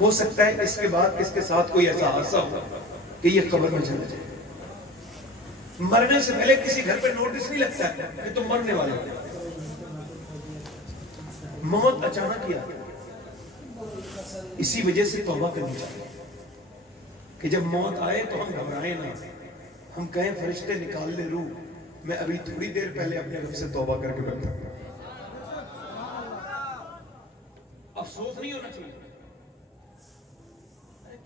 ہو سکتا ہے اس کے بعد اس کے ساتھ کوئی ایسا حادثہ ہو کہ یہ قبر میں چلا جائے. مرنے سے پہلے کسی گھر پہ نوٹس نہیں لگتا ہے کہ تم مرنے والے ہو. موت اچانک کیا. اسی وجہ سے توبہ کرنی چاہیے کہ جب موت آئے تو ہم گھبرائیں نہ, ہم کہیں فرشتے نکال لے روح, میں ابھی تھوڑی دیر پہلے اپنے رب سے توبہ کر کے بیٹھا. افسوس نہیں ہونا چاہیے.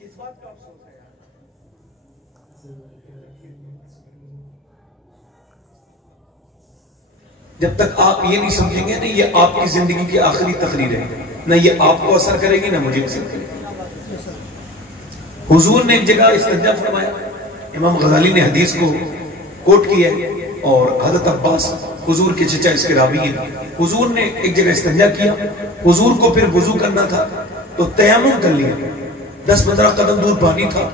کس بات کا افسوس ہے یار؟ جب تک آپ یہ نہیں سمجھیں گے نا یہ آپ کی زندگی کی آخری تقریر ہے, نہ یہ آپ کو اثر کرے گی نہ مجھے اثر کرے گی. حضور نے ایک جگہ استنجا فرمایا, امام غزالی نے حدیث کو کوٹ کیا ہے, اور حضرت عباس حضور کے چچا اس کے راوی ہیں. حضور نے ایک جگہ استنجا کیا, حضور کو پھر وضو کرنا تھا تو تیمم کر لیا. 10-15 قدم دور پانی تھا.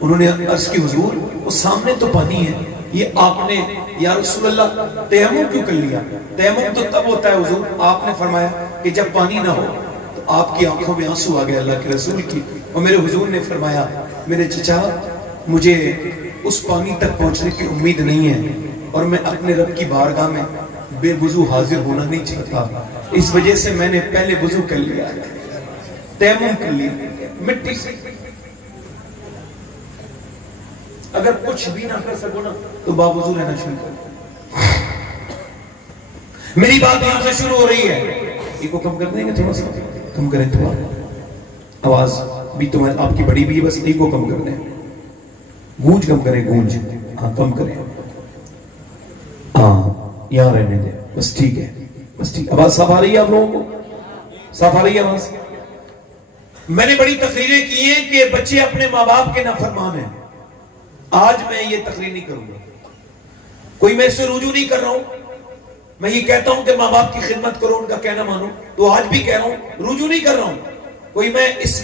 انہوں نے عرض کی حضور وہ سامنے تو پانی ہے, یہ آپ نے یا رسول اللہ تیمم کیوں کر لیا؟ تیمم تو تب ہوتا ہے حضور, آپ نے فرمایا کہ جب پانی نہ ہو. تو آپ کی آنکھوں میں آنسو آ گئے اللہ کے رسول کی, اور میرے حضور نے فرمایا میرے چچا مجھے اس پانی تک پہنچنے کی امید نہیں ہے, اور میں اپنے رب کی بارگاہ میں بے وضو حاضر ہونا نہیں چاہتا, اس وجہ سے میں نے پہلے وضو کر لیا, تیمم کر لیا مٹی سے. اگر کچھ بھی نہ کر سکو نا تو باوضو رہنا شروع کر. میری بات یہاں سے شروع ہو رہی ہے. یہ کو کم کر دیں گے تھوڑا سا, کم کریں تھوڑا, آواز بھی تمہیں آپ کی بڑی بھی ہے, بس ایک کو کم کرنے, گونج کم کریں, گونج ہاں کم کریں, ہاں یہاں رہنے دیں, بس ٹھیک ہے, بس ٹھیک. آواز صاف آ رہی ہے آپ لوگوں کو؟ صاف آ رہی ہے آواز؟ میں نے بڑی تقریریں کی ہیں کہ بچے اپنے ماں باپ کے نافرمان ہیں. آج میں یہ تقریر نہیں کروں گا, کوئی میں اس سے رجوع نہیں کر رہا ہوں. میں یہ کہتا ہوں کہ ماں باپ کی خدمت کرو, ان کا کہنا مانو, تو آج بھی کہہ رہا ہوں, رجوع نہیں کر رہا ہوں. کوئی میں اس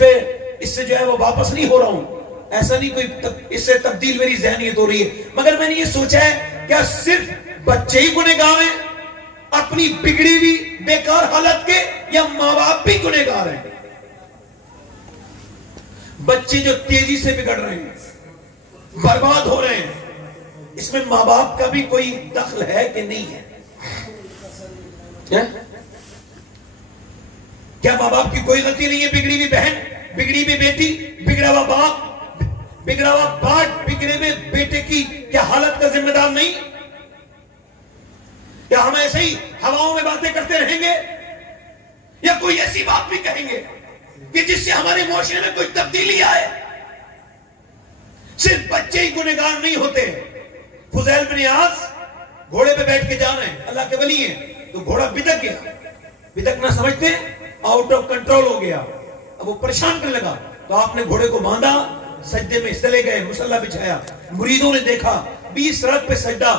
سے جو ہے وہ واپس نہیں ہو رہا ہوں, ایسا نہیں. کوئی اس سے تبدیل میری ذہنیت ہو رہی ہے, مگر میں نے یہ سوچا ہے کیا صرف بچے ہی گنہگار ہیں اپنی بگڑی ہوئی بیکار حالت کے, یا ماں باپ بھی گنہگار ہیں؟ بچے جو تیزی سے بگڑ رہے ہیں, برباد ہو رہے ہیں, اس میں ماں باپ کا بھی کوئی دخل ہے کہ نہیں ہے؟ کیا ماں باپ کی کوئی غلطی نہیں ہے؟ بگڑی ہوئی بہن, بگڑی ہوئی بیٹی, بگڑا ہوا باپ, بگڑا ہوا باپ بگڑے ہوئے بیٹے کی کیا حالت کا ذمہ دار نہیں؟ کیا ہم ایسے ہی ہواؤں میں باتیں کرتے رہیں گے, یا کوئی ایسی بات بھی کہیں گے کہ جس سے ہمارے معاشرے میں کوئی تبدیلی آئے؟ صرف بچے ہی گنہگار نہیں ہوتے. فضیل بن عیاض گھوڑے پہ بیٹھ کے جا رہے ہیں, اللہ کے ولی ہیں, تو گھوڑا بدک گیا. بدکنا سمجھتے ہیں, آؤٹ آف کنٹرول ہو گیا. اب وہ پریشان کرنے لگا, تو آپ نے گھوڑے کو باندھا, سجدے میں چلے گئے, مصلی بچھایا. مریدوں نے دیکھا 20 رات پہ سجدہ,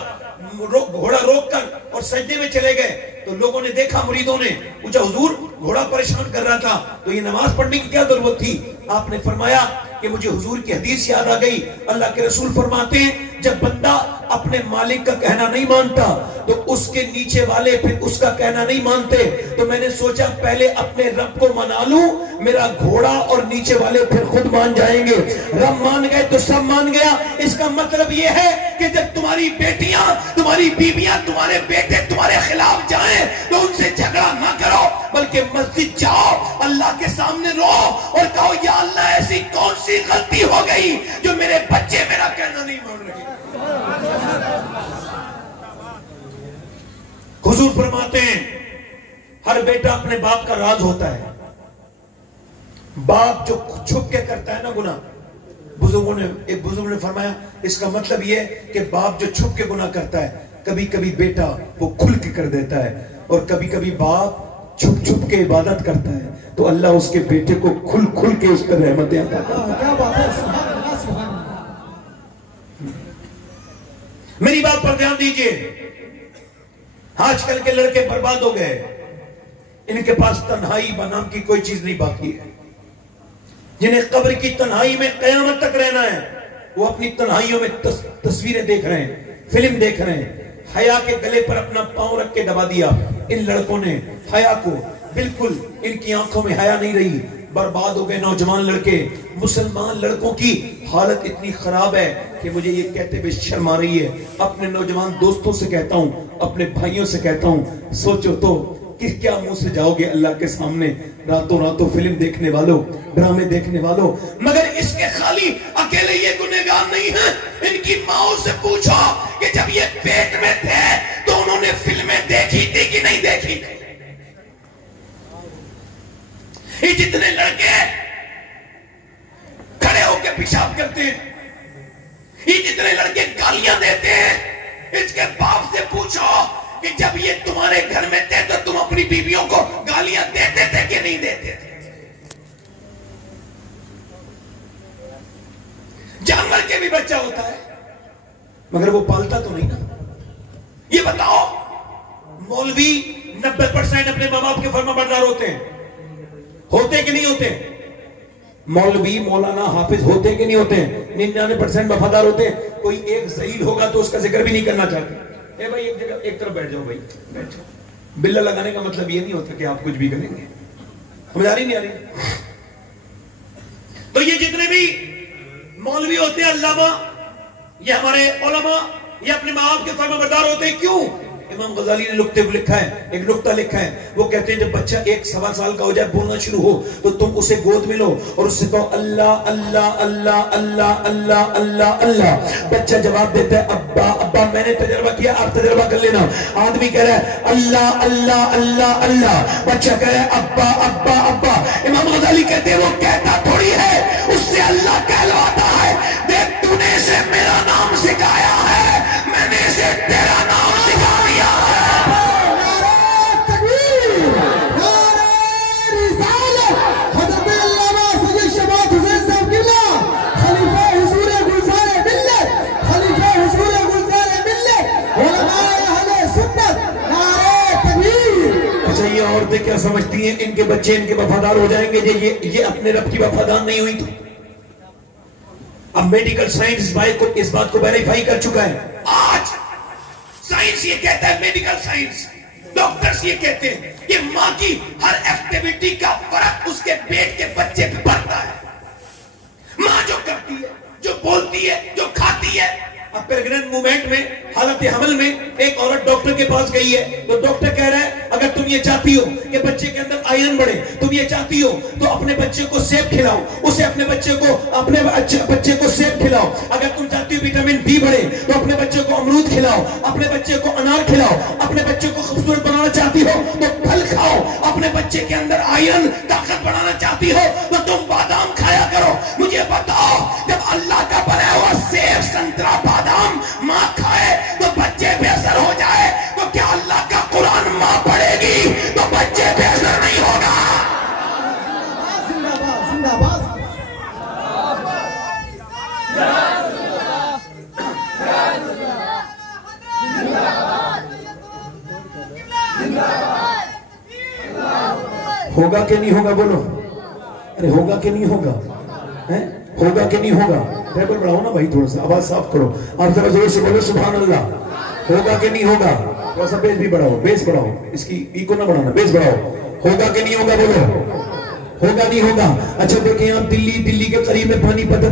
گھوڑا روک کر اور سجدے میں چلے گئے. تو لوگوں نے دیکھا, مریدوں نے پوچھا حضور گھوڑا پریشان کر رہا تھا تو یہ نماز پڑھنے کی کیا ضرورت تھی؟ آپ نے فرمایا کہ مجھے حضور کی حدیث یاد آ گئی. اللہ کے رسول فرماتے ہیں جب بندہ اپنے مالک کا کہنا نہیں مانتا تو اس کے نیچے والے پھر اس کا کہنا نہیں مانتے. تو میں نے سوچا پہلے اپنے رب کو منا لوں, میرا گھوڑا اور نیچے والے پھر خود مان جائیں گے. رب مان گئے تو سب مان گیا. اس کا مطلب یہ ہے کہ جب تمہاری بیٹیاں, تمہاری بیویاں, تمہارے بیٹے تمہارے خلاف جائیں تو ان سے جھگڑا نہ کرو, بلکہ مسجد جاؤ, اللہ کے سامنے رو اور کہو یا اللہ ایسی کون سی غلطی ہو گئی جو میرے بچے میرا کہنا نہیں مان رہے. حضور فرماتے ہیں ہر بیٹا اپنے باپ کا راز ہوتا ہے. باپ جو چھپ کے کرتا ہے نا گناہ, ایک بزرگ نے فرمایا اس کا مطلب یہ کہ باپ جو چھپ کے گناہ کرتا ہے, کبھی کبھی بیٹا وہ کھل کے کر دیتا ہے, اور کبھی کبھی باپ چھپ چھپ کے عبادت کرتا ہے تو اللہ اس کے بیٹے کو کھل کھل کے اس پر رحمتیں عطا کرتا ہے. میری بات پر دھیان دیجئے, آج کل کے لڑکے برباد ہو گئے, ان کے پاس تنہائی بنام کی کوئی چیز نہیں باقی ہے. جنہیں قبر کی تنہائی میں قیامت تک رہنا ہے وہ اپنی تنہائیوں میں تصویریں دیکھ رہے ہیں, فلم دیکھ رہے ہیں. حیا کے گلے پر اپنا پاؤں رکھ کے دبا دیا. ان لڑکوں نے حیا کو بالکل, ان کی آنکھوں میں حیا نہیں رہی, برباد ہو گئے نوجوان لڑکے. مسلمان لڑکوں کی حالت اتنی خراب ہے کہ مجھے یہ کہتے ہوئے شرم آ رہی ہے. اپنے نوجوان دوستوں سے کہتا ہوں, اپنے بھائیوں سے کہتا ہوں, سوچو تو کہ کیا منہ سے جاؤ گے اللہ کے سامنے, راتوں راتوں فلم دیکھنے والوں, ڈرامے دیکھنے والوں. مگر اس کے خالی اکیلے یہ گنہگار نہیں ہیں. ان کی ماؤں سے پوچھو کہ جب یہ پیٹ میں تھے تو انہوں نے فلمیں دیکھی تھی کہ نہیں دیکھی تھی. یہ جتنے لڑکے کھڑے ہو کے پیشاب کرتے ہیں, یہ جتنے لڑکے گالیاں دیتے ہیں, اس کے باپ سے پوچھو کہ جب یہ تمہارے گھر میں تھے تو تم اپنی بیویوں کو گالیاں دیتے تھے کہ نہیں دیتے تھے. جانور کے بھی بچہ ہوتا ہے مگر وہ پالتا تو نہیں نا. یہ بتاؤ, مولوی 90% اپنے ماں باپ کے فرما بردار ہوتے ہیں, ہوتے کہ نہیں ہوتے؟ مولوی مولانا حافظ ہوتے کہ نہیں ہوتے ہیں؟ 99% وفادار ہوتے ہیں. کوئی ایک ذلیل ہوگا تو اس کا ذکر بھی نہیں کرنا چاہتے. اے بھائی ایک جگہ ایک طرف بیٹھ جاؤ, بھائی بیٹھ جاؤ. بلہ لگانے کا مطلب یہ نہیں ہوتا کہ آپ کچھ بھی کریں گے. سمجھ آ رہی نہیں آ رہی؟ تو یہ جتنے بھی مولوی ہوتے ہیں, علامہ, یہ ہمارے علماء, یہ اپنے ماں باپ کے فرما بردار ہوتے ہیں. کیوں؟ امام غزالی نے نکتے کو لکھا ہے, ایک نکتہ لکھا ہے. وہ کہتے ہیں جب بچہ 1-1.25 سال کا ہو جائے, بولنا شروع ہو, تو تم اسے گود میں لو اور اس سے کہو اللہ اللہ اللہ اللہ اللہ اللہ اللہ. بچہ جواب دیتا ہے ابا ابا. میں نے تجربہ کیا, آپ تجربہ کر لینا. آدمی کہہ رہا ہے اللہ اللہ اللہ اللہ, بچہ کہہ رہا ہے ابا ابا ابا. امام غزالی کہتے ہیں وہ کہتا تھوڑی ہے, اس سے اللہ کہلواتا ہے. دیکھ تو نے اسے میرا نام سکھایا ہے, میں نے اسے تیرا نام سکھا دیا ہے. یہ عورتیں کیا سمجھتی ہیں ان کے بچے ان کے وفادار ہو جائیں گے؟ یہ اپنے رب کی وفادار نہیں ہوئی تو. اب میڈیکل سائنس اس بات کو ویریفائی کر چکا ہے. آج سائنس یہ کہتا ہے, میڈیکل سائنس, ڈاکٹرز یہ کہتے ہیں کہ ماں کی ہر ایکٹیویٹی کا فرق اس کے پیٹ کے بچے پہ پڑتا ہے. ماں جو کرتی ہے, جو بولتی ہے, جو کھاتی ہے. اب پریگننٹ مومنٹ میں, حالت حمل میں, ایک عورت ڈاکٹر کے پاس گئی ہے تو ڈاکٹر کہہ رہا ہے اگر تم یہ چاہتی ہو کہ بچے کے اندر آئرن بڑھے, تم یہ چاہتی ہو تو اپنے بچے کو سیب کھلاؤ, اسے اپنے بچے کو سیب کھلاؤ. اگر تم چاہتی ہو وٹامن ڈی بڑھے تو اپنے بچے کو امرود کھلاؤ, اپنے بچے کو انار کھلاؤ. اپنے بچے کو خوبصورت بنانا چاہتی ہو تو پھل کھاؤ. اپنے بچے کے اندر آئرن طاقت بڑھانا چاہتی ہو تو تم بادام کھایا کرو. مجھے بتاؤ, جب اللہ کا بنایا ہوا سیب, سنترا, بادام ماں کھائے تو بچے بے اثر ہو جائے, تو کیا اللہ کا قرآن ماں پڑھے گی تو بچے بے اثر نہیں ہوگا؟ زندہ باد. ہوگا کہ نہیں ہوگا؟ بولو, ارے ہوگا کہ نہیں ہوگا؟ ہوگا کہ نہیں ہوگا؟ ٹیبل بڑھاؤ نا بھائی, تھوڑا سا آواز صاف کرو. آپ ذرا زور سے بولو سبحان اللہ. ہوگا کہ نہیں ہوگا؟ تھوڑا سا بیس بھی بڑھاؤ, بیس بڑھاؤ, اس کی ایکو نہ بڑھانا, بیس بڑھاؤ. ہوگا کہ نہیں ہوگا؟ بولو, ہوگا نہیں ہوگا؟ اچھا دیکھیں آپ دلی کے قریب میں پانی پت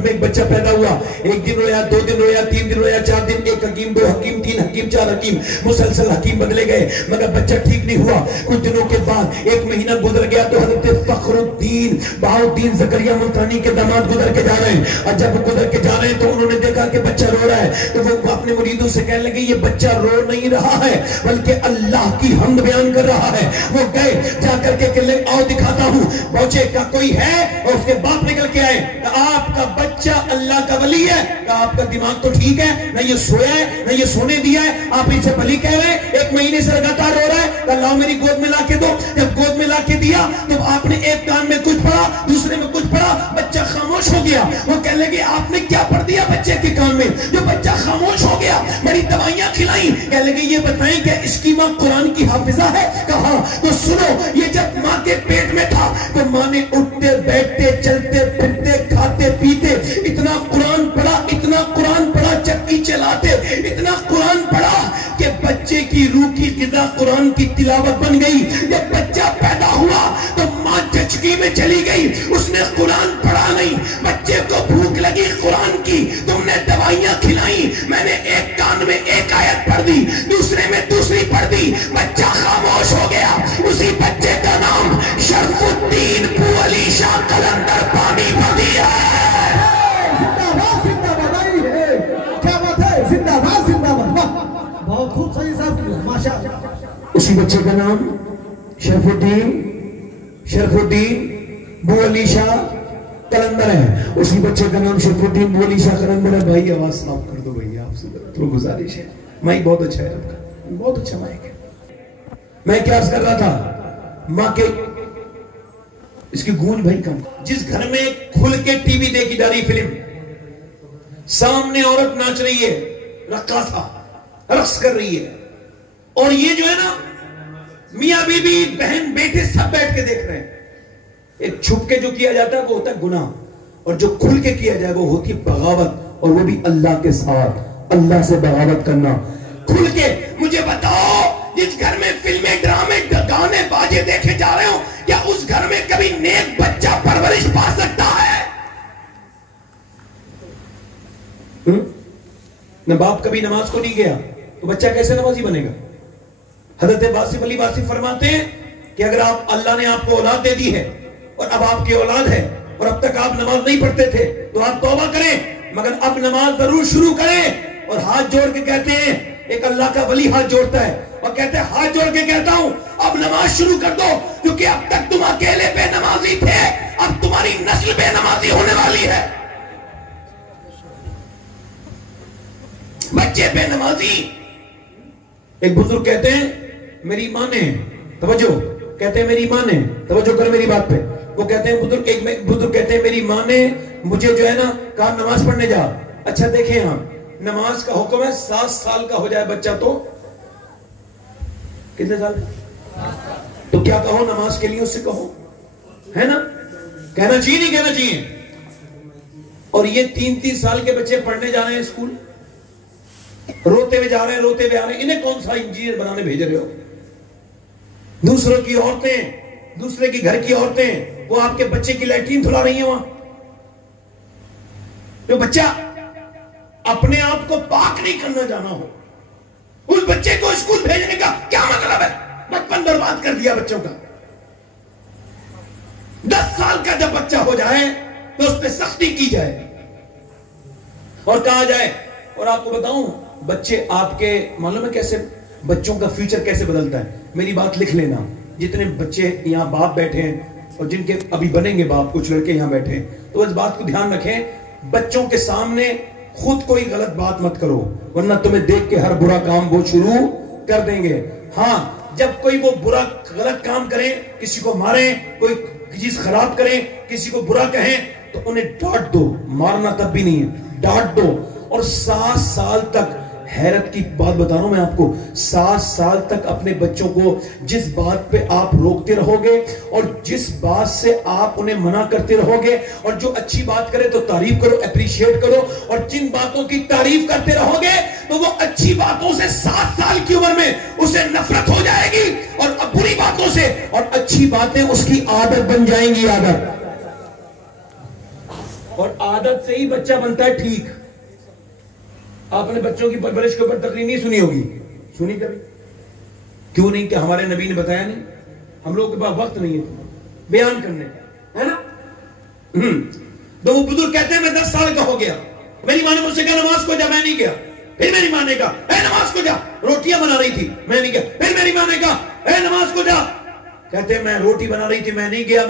میں ایک بچہ پیدا ہوا. 1 دن رویا, 2 دن رویا, 3 دن رویا, 4 دن, 1 حکیم, 2 حکیم, 3 حکیم, 4 حکیم, مسلسل حکیم بدلے گئے مگر بچہ ٹھیک نہیں ہوا. کچھ دنوں کے بعد 1 مہینہ گزر گیا تو حضرت فخر الدین بہاؤالدین زکریا ملتانی کے داماد گزر کے جا رہے ہیں. اور جب گزر کے جا رہے ہیں تو انہوں نے دیکھا کہ بچہ رو رہا ہے, تو وہ اپنے مریدوں سے کہنے لگے یہ بچہ رو نہیں رہا ہے بلکہ اللہ کی حمد بیان کر رہا ہے. وہ گئے, جا کر کے کہ آؤ دکھاتا ہوں. پہنچے, کا کوئی ہے, اور اس کے باپ نکل کے آئے کہ آپ کا بچہ اللہ کا ولی ہے. کہ آپ کا دماغ تو ٹھیک ہے, نہ یہ سویا ہے نہ یہ سونے دیا ہے, آپ ان سے ولی کہہ رہے ہیں. 1 مہینے سے لگاتار رو رہا ہے, کہ لاؤ میری گود میں لا کے دو. جب گود میں لا کے دیا تو آپ نے ایک کان میں کچھ پڑھا, دوسرے میں کچھ پڑھا, بچہ خاموش ہو گیا. وہ کہنے لگے آپ نے کیا پڑھ دیا بچے کے کان میں جو بچہ خاموش ہو گیا؟ بڑی دوائیاں کھلائیں. کہنے لگے یہ بتائیں کہ اس کی ماں قرآن کی حافظہ ہے؟ کہا. تو سنو, یہ جب ماں کے پیٹ میں تھا تو ماں نے اٹھتے بیٹھتے چلتے پھرتے کھاتے پیتے اتنا قرآن پڑھا, اتنا قرآن پڑھا, چکی چلاتے اتنا قرآن پڑھا کہ بچے کی روح کی غذا قرآن کی تلاوت بن گئی. جب بچہ پیدا ہوا تو ماں چچکی میں چلی گئی, اس نے قرآن پڑھا نہیں, بچے کو بھوک لگی قرآن کی, تم نے دوائیاں کھلائیں, میں نے ایک کان میں ایک آیت پڑھ دی, دوسرے میں دوسری پڑھ دی, بچہ خاموش ہو گیا. اسی بچے کا نام شرف الدین ابو علی شاہ قلندر پانی پتی ہے. بہت خوب صحیح صاحب, ماشاءاللہ. اسی بچے کا نام شرف الدین ابو علی شاہ قلندر ہے. اسی بچے کا نام شرف الدین ابو علی شاہ قلندر ہے. بھائی آواز صاف کر دو بھائی, آپ سے تو گزارش ہے. مائک بہت اچھا ہے آپ کا, بہت اچھا مائک ہے. میں کیا عرض کر رہا تھا, ماں کے اس کی گونج بھائی کم. جس گھر میں کھل کے ٹی وی دیکھی جا رہی فلم, سامنے عورت ناچ رہی ہے, رقاصہ رقص کر رہی ہے, اور یہ جو ہے نا میاں بیوی بہن بیٹے سب بیٹھ کے دیکھ رہے ہیں. ایک چھپ کے جو کیا جاتا ہے وہ ہوتا ہے گناہ, اور جو کھل کے کیا جائے وہ ہوتی ہے بغاوت, اور وہ بھی اللہ کے ساتھ, اللہ سے بغاوت کرنا. کھل کے مجھے بتاؤ, جس گھر میں فلمیں ڈرامے گانے باجے دیکھے جا رہے ہوں, کیا اس گھر میں کبھی نیک بچہ پرورش پا سکتا ہے؟ نہ باپ کبھی نماز کو نہیں گیا تو بچہ کیسے نمازی بنے گا؟ حضرت باسم علی واصف فرماتے ہیں کہ اگر آپ, اللہ نے آپ کو اولاد دے دی ہے اور اب آپ کی اولاد ہے اور اب تک آپ نماز نہیں پڑھتے تھے تو آپ توبہ کریں, مگر اب نماز ضرور شروع کریں. اور ہاتھ جوڑ کے کہتے ہیں, ایک اللہ کا ولی ہاتھ جوڑتا ہے اور کہتے ہیں ہاتھ جوڑ کے کہتا ہوں اب نماز شروع کر دو, کیونکہ اب تک تم اکیلے بے نمازی تھے, اب تمہاری نسل بے نمازی ہونے والی ہے. بچے بے نمازی. ایک بزرگ کہتے ہیں میری ماں نے, توجہ, کہتے ہیں میری ماں نے, توجہ کرو میری بات پہ, وہ کہتے ہیں ایک بزرگ کہتے ہیں میری ماں نے مجھے جو ہے نا کہا نماز پڑھنے جا. اچھا دیکھیں, ہم نماز کا حکم ہے 7 سال کا ہو جائے بچہ تو کتنے سال, تو کیا کہو نماز کے لیے, اس سے کہو, ہے نا, کہنا چاہیے نہیں کہنا چاہیے. اور یہ 3 سال کے بچے پڑھنے جا رہے ہیں اسکول, روتے ہوئے جا رہے ہیں, روتے ہوئے آ رہے ہیں, انہیں کون سا انجینئر بنانے بھیج رہے ہو؟ دوسروں کی عورتیں, دوسرے کی گھر کی عورتیں, وہ آپ کے بچے کی لیٹرین دھلا رہی ہیں وہاں. جو بچہ اپنے آپ کو پاک نہیں کرنا جانا ہو, اس بچے کو اسکول بھیجنے کا کیا مطلب ہے؟ بچپن برباد کر دیا بچوں کا. 10 سال کا جب بچہ ہو جائے تو اس پہ سختی کی جائے اور کہا جائے. اور آپ کو بتاؤں, بچے آپ کے معلوم ہے کیسے بچوں کا فیوچر کیسے بدلتا ہے؟ میری بات لکھ لینا, جتنے بچے یہاں باپ بیٹھے ہیں اور جن کے ابھی بنیں گے باپ, کچھ لڑکے یہاں بیٹھے ہیں, تو اس بات کو دھیان رکھیں, بچوں کے سامنے خود کوئی غلط بات مت کرو, ورنہ تمہیں دیکھ کے ہر برا کام وہ شروع کر دیں گے. ہاں, جب کوئی وہ برا غلط کام کریں, کسی کو ماریں, کوئی چیز خراب کریں, کسی کو برا کہیں, تو انہیں ڈانٹ دو, مارنا تب بھی نہیں ہے, ڈانٹ دو. اور 7 سال تک, حیرت کی بات بتا رہا ہوں میں آپ کو, 7 سال تک اپنے بچوں کو جس بات پہ آپ روکتے رہو گے اور جس بات سے آپ انہیں منع کرتے رہو گے, اور جو اچھی بات کرے تو تعریف کرو, اپریشیٹ کرو, اور جن باتوں کی تعریف کرتے رہو گے تو وہ اچھی باتوں سے 7 سال کی عمر میں اسے نفرت ہو جائے گی, اور بری باتوں سے, اور اچھی باتیں اس کی عادت بن جائیں گی, عادت. اور عادت سے ہی بچہ بنتا ہے ٹھیک. آپ نے بچوں کی پرورش کے اوپر تقریر نہیں سنی ہوگی, سنی کبھی؟ کیوں نہیں؟ کہ ہمارے نبی نے بتایا نہیں, ہم لوگوں کے پاس وقت نہیں ہے بیان کرنے کا, ہے نا. تو وہ بزرگ کہتے ہیں میں 10 سال کا ہو گیا, میری ماں نے مجھ سے کہا نماز کو جا, میں نہیں گیا. پھر میری ماں نے کہا اے نماز کو جا, روٹیاں بنا رہی تھی, میں نہیں گیا. پھر میری ماں نے کہا اے نماز کو جا, کہتے ہیں میں روٹی بنا رہی تھی, میں نہیں گیا,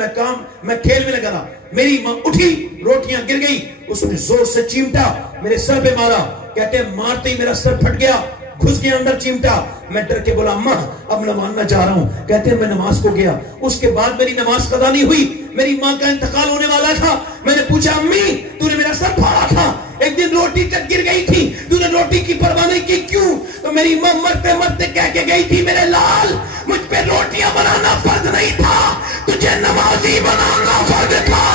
میں کھیل میں لگا رہا. میری ماں اٹھی, روٹیاں گر گئی, اس نے زور سے چیمٹا, میرے سر پہ مارا. کہتے ہیں مارتے ہی میرا سر پھٹ گیا, گھس گیا اندر چیمٹا. میں ڈر کے بولا اماں اب نہ ماننا چاہ رہا ہوں. کہتے ہیں میں نماز کو گیا, اس کے بعد میری نماز قضا نہیں ہوئی, میری ماں کا انتقال ہونے والا تھا. میں نے پوچھا امی تو نے میرا سر پھاڑا تھا, ایک دن روٹی تک گر گئی تھی, تو نے روٹی کی پرواہ نہیں کی, کیوں؟ تو میری ماں مرتے مرتے کہہ کے گئی تھی میرے لال مجھ پہ روٹیاں بنانا فرض نہیں تھا, تجھے نمازی بنانا فرض تھا.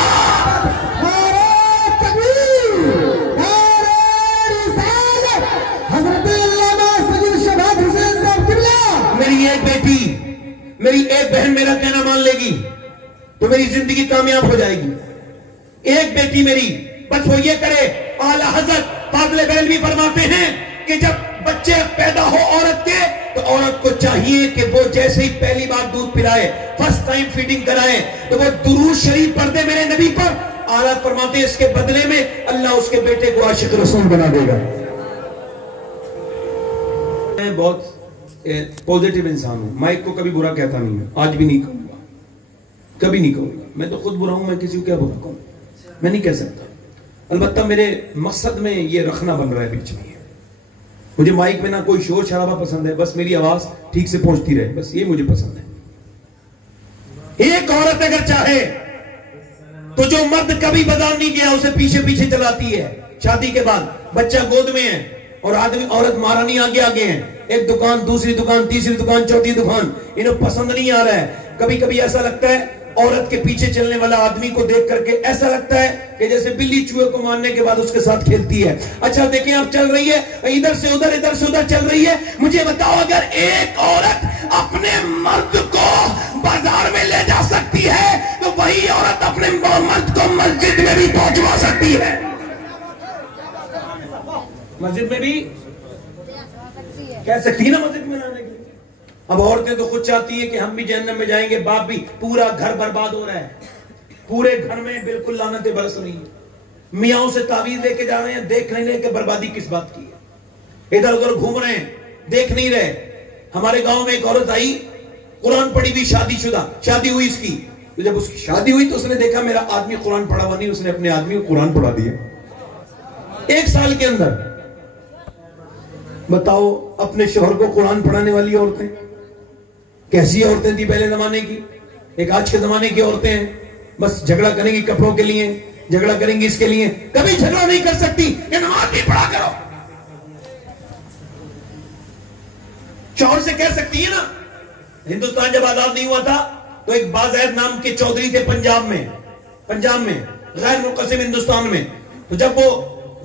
میری ایک بیٹی, میری ایک بہن میرا کہنا مان لے گی تو میری زندگی کامیاب ہو جائے گی. ایک بیٹی میری بس وہ یہ کرے. اعلیٰ حضرت فاضل بریلوی فرماتے ہیں کہ جب بچے پیدا ہو عورت کے تو عورت کو چاہیے کہ وہ جیسے ہی پہلی بار دودھ پلائے, فرسٹ ٹائم فیڈنگ کرائے, تو وہ درود شریف پڑھ دے میرے نبی پر. اعلیٰ فرماتے ہیں اس کے بدلے میں اللہ اس کے بیٹے کو عاشق رسول بنا دے گا. میں بہت پوزیٹیو انسان ہوں, مائک کو کبھی برا کہتا نہیں ہوں, آج بھی نہیں کہوں گا, کبھی نہیں کہوں گا. میں تو خود برا ہوں, میں کسی کو کیا برا کہوں, میں نہیں کہہ سکتا. البتہ میرے مقصد میں یہ رکھنا بن رہا ہے بیچ میں. مجھے مائک میں نہ کوئی شور شرابہ پسند ہے, بس میری آواز ٹھیک سے پہنچتی رہے, بس یہ مجھے پسند ہے. ایک عورت اگر چاہے تو جو مرد کبھی بازار نہیں گیا اسے پیچھے پیچھے چلاتی ہے. شادی کے بعد بچہ گود میں ہے اور آدمی عورت مہارانی آگے آگے ہیں, ایک دکان دوسری دکان تیسری دکان چوتھی دکان, انہیں پسند نہیں آ رہا ہے. کبھی کبھی ایسا لگتا ہے عورت کے پیچھے چلنے والا آدمی کو دیکھ کر کے ایسا لگتا ہے کہ جیسے بلی چوہے کو مارنے کے بعد اس کے ساتھ کھیلتی ہے. اچھا دیکھیں آپ چل رہی ہے ادھر سے ادھر چل رہی ہے. مجھے بتاؤ اگر ایک عورت اپنے مرد کو بازار میں لے جا سکتی ہے تو وہی عورت اپنے مرد کو مسجد میں بھی پہنچوا سکتی ہے. مسجد میں بھی کہہ سکتی ہے نا مسجد میں لانے کے. اب عورتیں تو خود چاہتی ہیں کہ ہم بھی جہنم میں جائیں گے, باپ بھی. پورا گھر برباد ہو رہا ہے, پورے گھر میں بالکل لعنتیں برس رہی ہیں. میاں سے تعویذ لے کے جا رہے ہیں, دیکھ نہیں رہے کہ بربادی کس بات کی ہے. ادھر ادھر گھوم رہے ہیں, دیکھ نہیں رہے. ہمارے گاؤں میں ایک عورت آئی, قرآن پڑھی بھی, شادی شدہ, شادی ہوئی اس کی. تو جب اس کی شادی ہوئی تو اس نے دیکھا میرا آدمی قرآن پڑھا ہوا نہیں, اس نے اپنے آدمی کو قرآن پڑھا دیا 1 سال کے اندر. بتاؤ اپنے شوہر کو قرآن پڑھانے والی عورتیں کیسی عورتیں تھی پہلے زمانے کی, ایک آج کے زمانے کی عورتیں ہیں. بس جھگڑا کریں گی کپڑوں کے لیے, جھگڑا کریں گی اس کے لیے, کبھی جھگڑا نہیں کر سکتی کہ نماز بھی پڑھا کرو. شوہر سے کہہ سکتی ہے نا. ہندوستان جب آزاد نہیں ہوا تھا تو ایک بازید نام کے چودھری تھے پنجاب میں غیر منقسم ہندوستان میں. تو جب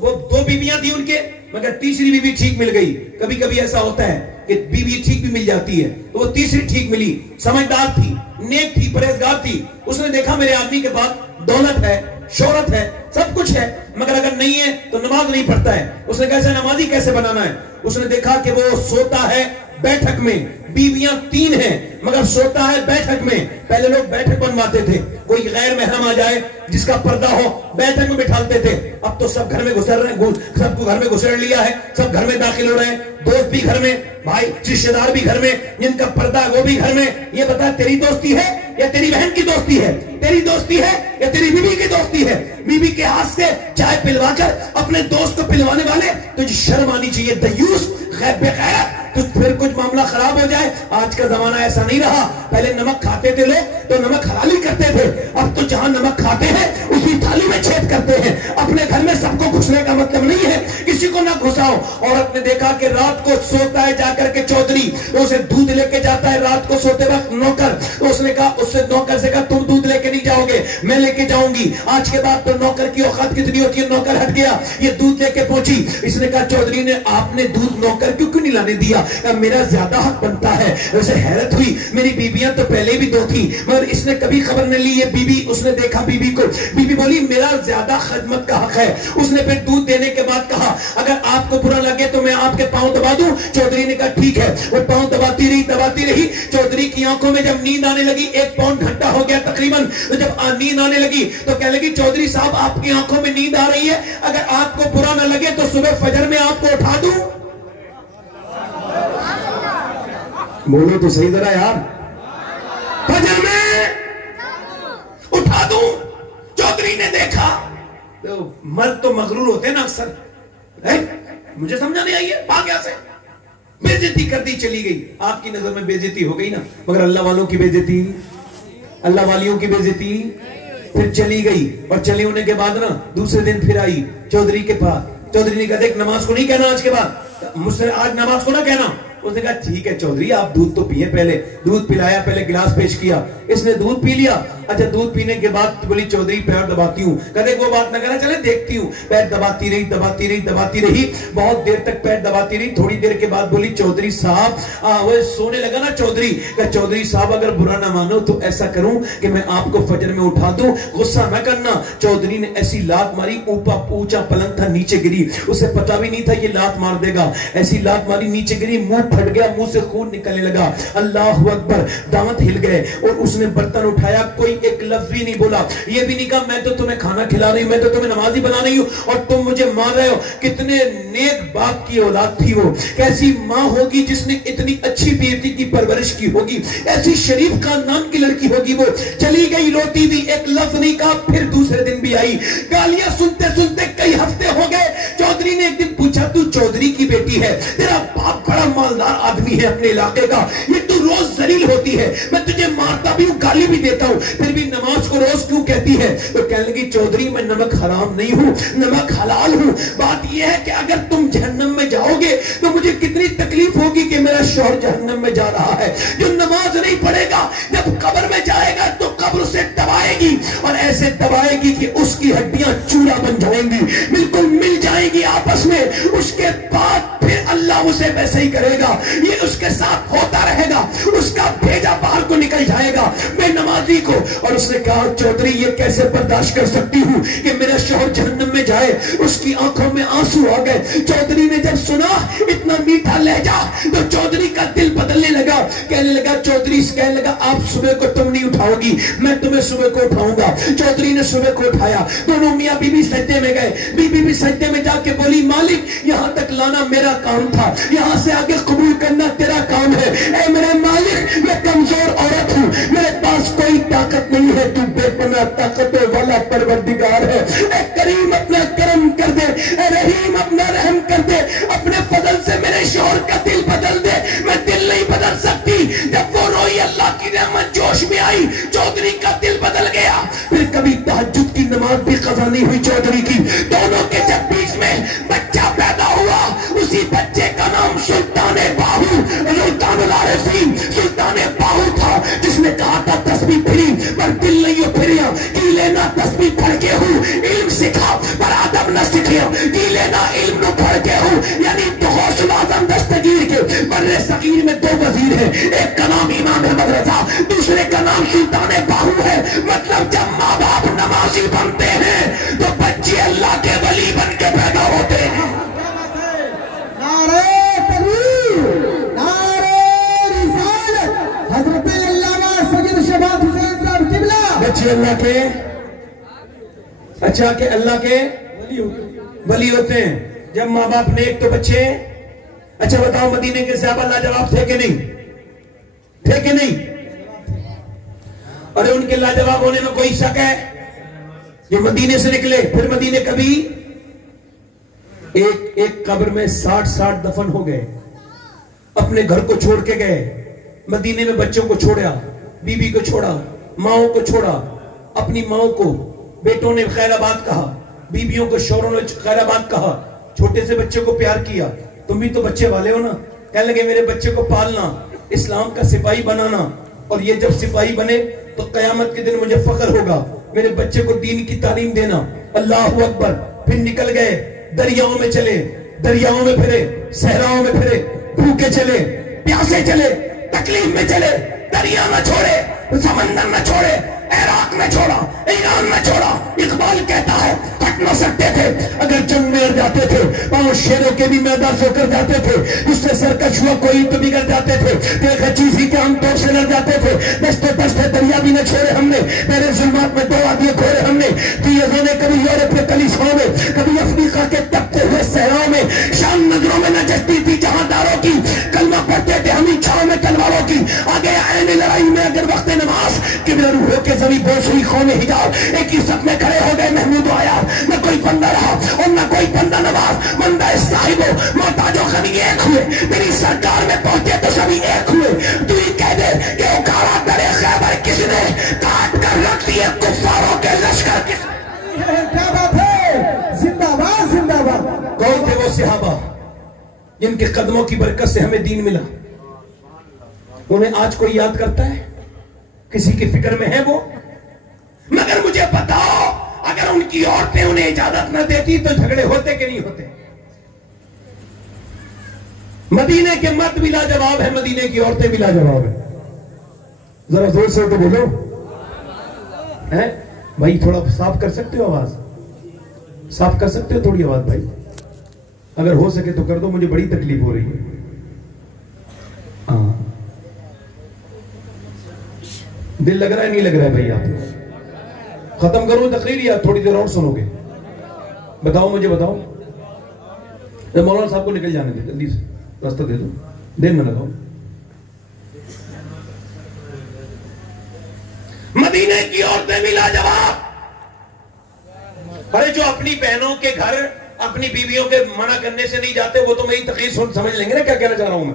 وہ 2 بیویاں تھی ان کے, مگر تیسری بیوی ٹھیک مل گئی. کبھی کبھی ایسا ہوتا ہے کہ بیوی ٹھیک بھی مل جاتی ہے, تو وہ تیسری ٹھیک ملی, سمجھدار تھی, نیک تھی, پرہیزگار تھی. اس نے دیکھا میرے آدمی کے پاس دولت ہے, شہرت ہے, سب کچھ ہے, مگر اگر نہیں ہے تو نماز نہیں پڑھتا ہے. اس نے کیسے نمازی کیسے بنانا ہے. اس نے دیکھا کہ وہ سوتا ہے بیٹھک میں, بیویاں 3 ہیں مگر سوتا ہے بیٹھک میں. پہلے لوگ بیٹھک بنواتے تھے, کوئی غیر محرم آ جائے جس کا پردہ ہو بیٹھک میں بٹھالتے تھے. اب تو سب گھر میں گھسر رہے ہیں, سب کو گھر میں گھسر لیا ہے, سب گھر میں داخل ہو رہے ہیں, دوست بھی گھر میں, بھائی رشتہ دار بھی گھر میں, جن کا پردہ وہ بھی گھر میں. یہ بتا تیری دوستی ہے یا تیری بہن کی دوستی ہے, تیری دوستی ہے یا تیری بیوی کی دوستی ہے. بیوی کے ہاتھ سے چائے پلوا کر اپنے دوست کو پلوانے والے, تجھے شرم آنی چاہیے دیوس بے غیرت. تو پھر کچھ معاملہ خراب ہو جائے. آج کا زمانہ ایسا نہیں رہا. پہلے نمک کھاتے تھے لوگ تو نمک حلالی کرتے تھے, اب تو جہاں نمک کھاتے ہیں اسی تھالی میں چھید کرتے ہیں. اپنے گھر میں سب کو گھسنے کا مطلب نہیں ہے کسی کو نہ گھساؤ. عورت نے دیکھا کہ رات کو سوتا ہے جا کر کے چودھری, اسے دودھ لے کے جاتا ہے رات کو سوتے وقت نوکر. اس نے کہا, اس سے نوکر سے کہا تم دودھ لے کے نہیں جاؤ گے, میں لے کے جاؤں گی. آج کے بعد تو نوکر کی اوقات کتنی ہوتی ہے, نوکر ہٹ گیا, یہ دودھ لے کے پہنچی. اس نے کہا چودھری نے آپ نے دودھ نوکر کیوں نہیں لانے دیا, میرا زیادہ حق بنتا ہے. ویسے حیرت ہوئی, میری بیویاں تو پہلے بھی 2 تھی مگر اس نے کبھی خبر نہ لی. یہ بیوی, اس نے دیکھا بیوی کو, بیوی بولی میرا زیادہ خدمت کا حق ہے. اس نے پھر دودھ دینے کے بعد کہا اگر آپ کو برا لگے تو میں آپ کے پاؤں دبا دوں. چودھری نے کہا ٹھیک ہے. وہ پاؤں دباتی رہی. چودھری کی آنکھوں میں جب نیند آنے لگی, 1 پون گھنٹہ ہو گیا تقریباً, تو جب نیند آنے لگی تو کہنے لگی چودھری صاحب آپ کی آنکھوں میں نیند آ رہی ہے, اگر آپ کو برا نہ لگے تو صبح فجر میں آپ کو اٹھا دوں. بولو تو صحیح ذرا یار, فجر میں اٹھا دوں. چودھری نے دیکھا, مرد تو مغرور ہوتے ہیں نا اکثر, مجھے سمجھا نہیں آئی ہے, بھاگ یہاں سے. بے عزتی کر دی, چلی گئی. آپ کی نظر میں بے عزتی ہو گئی نا, مگر اللہ والوں کی بے عزتی, اللہ والیوں کی بے عزتی. پھر چلی گئی, اور چلی ہونے کے بعد نا دوسرے دن پھر آئی چودھری کے پاس. چودھری نے کہا دیکھ نماز کو نہیں کہنا آج کے بعد, مجھ سے آج نماز کو نہ کہنا, اس نے کہا ٹھیک ہے چودھری آپ دودھ تو پیے, پہلے دودھ پلایا, پہلے گلاس پیش کیا, اس نے دودھ پی لیا. اچھا دودھ پینے کے بعد بولی چودھری پیر دباتی ہوں, کہتے وہ بات نہ کرنا, چلے دیکھتی ہوں. پیر دباتی رہی, بہت دیر تک پیر دباتی رہی. تھوڑی دیر کے بعد بولی چودھری صاحب وہ سونے لگا نا چودھری, کہ چودھری صاحب اگر برا نہ مانو تو ایسا کروں کہ میں آپ کو فجر میں اٹھا دوں, غصہ نہ کرنا. چودھری نے ایسی لات ماری, اونچا پلنگ تھا, نیچے گری, اسے پتا بھی نہیں تھا یہ لات مار دے گا. ایسی لات ماری, نیچے گری, منہ پھٹ گیا, منہ سے خون نکلنے لگا. اللہ اکبر, دانت ہل گئے اور اس نے برتن اٹھایا, کوئی ایک لفظ بھی نہیں بولا. یہ بھی نہیں کہا میں تو تمہیں کھانا کھلا رہی ہوں, میں تو تمہیں نمازی بنا رہی ہوں اور تم مجھے مار رہے ہو. کتنے نیک باپ کی اولاد تھی وہ, کیسی ماں ہوگی جس نے اتنی اچھی بیٹی کی پرورش کی ہوگی, ایسی شریف خاندان کی لڑکی ہوگی. وہ چلی گئی, روتی بھی, ایک لفظ نہیں کہا. پھر دوسرے دن بھی آئی, گالیاں سنتے سنتے کئی ہفتے ہو گئے. چودھری نے ایک دن پوچھا تو چودھری کی بیٹی ہے, تیرا باپ بڑا مالدار آدمی ہے اپنے علاقے کا, یہ تو روز ذلیل ہوتی ہے, میں تجھے مارتا بھی ہوں, گالی بھی دیتا ہوں, پھر بھی نماز کو روز کیوں کہتی ہے؟ تو کہنے لگی چودھری میں نمک حرام نہیں ہوں, نمک حلال ہوں. بات یہ ہے کہ اگر تم جہنم میں جاؤ گے تو مجھے کتنی تکلیف ہوگی کہ میرا شوہر جہنم میں جا رہا ہے. جو نماز نہیں پڑھے گا جب قبر میں جائے گا تو قبر سے دبائے گی, اور ایسے دبائے گی کہ اس کی ہڈیاں چورا بن جائیں گی, بالکل مل جائیں گی آپس میں. اس کے بعد پھر اللہ اسے ویسے ہی کرے گا, یہ اس کے ساتھ ہوتا رہے گا, اس کا بھیجا باہر کو نکل جائے گا بے نمازی کو. اور اس نے کہا چودھری یہ کیسے برداشت کر سکتی ہوں کہ میرا شوہر جہنم میں جائے. اس کی آنکھوں میں آنسو آ گئے. چودھری نے جب سنا اتنا میٹھا لہجہ تو چودھری کا دل بدلنے لگا, کہنے لگا چودھری کہنے لگا آپ صبح کو تم نہیں اٹھاؤ گی, میں تمہیں صبح کو اٹھاؤں گا. چودھری نے صبح کو اٹھایا, دونوں میاں بی بی سجدے میں گئے. بی بی بھی سجدے میں جا کے بولی مالک یہاں تک لانا میرا کام تھا, یہاں سے آگے قبول کرنا تیرا کام ہے. اے میرے مالک میں کمزور عورت ہوں, میرے پاس کوئی طاقت نہیں ہے, تو بے پناہ طاقت والا پروردگار ہے. اے کریم اپنا کرم کر دے, اے رحیم اپنا رحم کر دے, اپنے فضل سے میرے شوہر کا دل بدل دے. میں دل نہیں بدل سکتی. جب وہ روئی اللہ کی رحمت جوش میں آئی, چودھری کا دل بدل گیا. پھر کبھی تہجد کی نماز بھی قضا نہیں ہوئی چودھری کی. دونوں کے جب بیچ میں بچہ پیدا ہوا, اسی بچے کا نام سلطان باہو, سلطان العارفین سلطان باہو تھا, جس نے کہا تھا تسبیح پھری پر دل نہیں ہو پھریا, کی لینا تسبیح پڑھ کے ہوں, علم سکھا پر ادب نہ سکھیا, کی لینا علم نہ پڑھ کے ہوں. یعنی تو غوث الاعظم دستگیر کے بر صغیر میں دو وزیر ہیں, ایک کا نام امام احمد رضا, دوسرے کا نام سلطان باہو ہے. مطلب جب ماں باپ نمازی بنتے ہیں تو بچے اللہ کے ولی بن کے پیدا ہوتے ہیں. بچے اللہ کے, اچھا کہ اللہ کے ولی ہوتے ہیں جب ماں باپ نیک تو بچے. اچھا بتاؤ مدینے کے صحابہ لاجواب تھے کہ نہیں, تھے کہ نہیں؟ ارے ان کے لاجواب ہونے میں کوئی شک ہے؟ یہ مدینے سے نکلے, پھر مدینے کبھی ایک قبر میں 60 دفن ہو گئے, اپنے گھر کو چھوڑ کے گئے. مدینے میں بچوں کو چھوڑا, بیوی کو چھوڑا, ماؤں کو چھوڑا, اپنی ماؤں کو بیٹوں نے خیر آباد کہا, بیویوں کو شوہروں نے خیر آباد کہا, چھوٹے سے بچے کو پیار کیا. تم بھی تو بچے والے ہو نا, کہنے لگے میرے بچے کو پالنا, اسلام کا سپاہی بنانا, اور یہ جب سپاہی بنے تو قیامت کے دن مجھے فخر ہوگا, میرے بچے کو دین کی تعلیم دینا. اللہ اکبر. پھر نکل گئے, دریاؤں میں چلے, دریاؤں میں پھرے, صحراؤں میں پھرے, بھوکے چلے, پیاسے چلے, تکلیف میں چلے, دریا نہ چھوڑے, سمندر نہ چھوڑے, عراق میں چھوڑا, ایران میں چھوڑا. اقبال کہتا ہے ہٹ نہ سکتے تھے, اگر جنگ میں جاتے تھے پاؤں شیروں کے بھی میدان سے ہو کر جاتے تھے, جس سے سرکش ہوا کوئی تو بگڑ جاتے تھے, دیکھا چیزی کے ہم طور سے لڑ جاتے تھے. دستے دستے دریا بھی نہ چھوڑے ہم نے, میرے ظلمات میں 2 وادیاں کھوڑے ہم نے. کبھی یورپ کے کلیساؤں میں, کبھی افریقہ کے تپتے ہوئے صحراؤں میں, شام نظروں میں نہ جچتی تھی جہاں داروں کی, کلمہ پڑھتے تھے ہم ہی چھاؤں میں تلواروں کی. آگے آئے لڑائی میں اگر وقت نماز کبر ہو کے زمین بوس ہوئی قوم حجاب, ایک ہی سب میں کھڑے ہو گئے محمود و آیات. نہ کوئی بندہ رہا اور نہ کوئی بندہ نواز, بندہ صاحب و محتاج و غنی ایک ہوئے, تیری سرکار میں پہنچے تو سبھی ایک ہوئے. تو ہی کہہ دے کہ اکھاڑا درے خیبر کس نے, کاٹ کر رکھ دیے کفاروں کے لشکر کس نے. کیا بات ہے, زندہ باد زندہ باد. کون تھے وہ صحابہ؟ جن کے قدموں کی برکت سے ہمیں دین ملا، انہیں آج کوئی یاد کرتا ہے؟ کسی کی فکر میں ہے وہ؟ مگر مجھے بتاؤ، اگر ان کی عورتیں انہیں اجازت نہ دیتی تو جھگڑے ہوتے کہ نہیں ہوتے؟ مدینے کے مرد بھی لاجواب ہے، مدینے کی عورتیں بھی لاجواب ہیں. ذرا زور سے تو بولو. بھائی تھوڑا صاف کر سکتے ہو آواز؟ صاف کر سکتے ہو تھوڑی آواز بھائی؟ اگر ہو سکے تو کر دو، مجھے بڑی تکلیف ہو رہی ہے. ہاں دل لگ رہا ہے نہیں لگ رہا ہے بھائی؟ آپ ختم کرو تقریر یا تھوڑی دیر اور سنو گے؟ بتاؤ مجھے، بتاؤ. مولانا صاحب کو نکل جانے دے، جلدی سے راستہ دے دو، دیر نہ لگاؤ. مدینے کی عورتیں بھی لاجواب. ارے جو اپنی بہنوں کے گھر اپنی بیویوں کے منع کرنے سے نہیں جاتے وہ تو میری تقریر سمجھ لیں گے نا کیا کہنا چاہ رہا ہوں میں.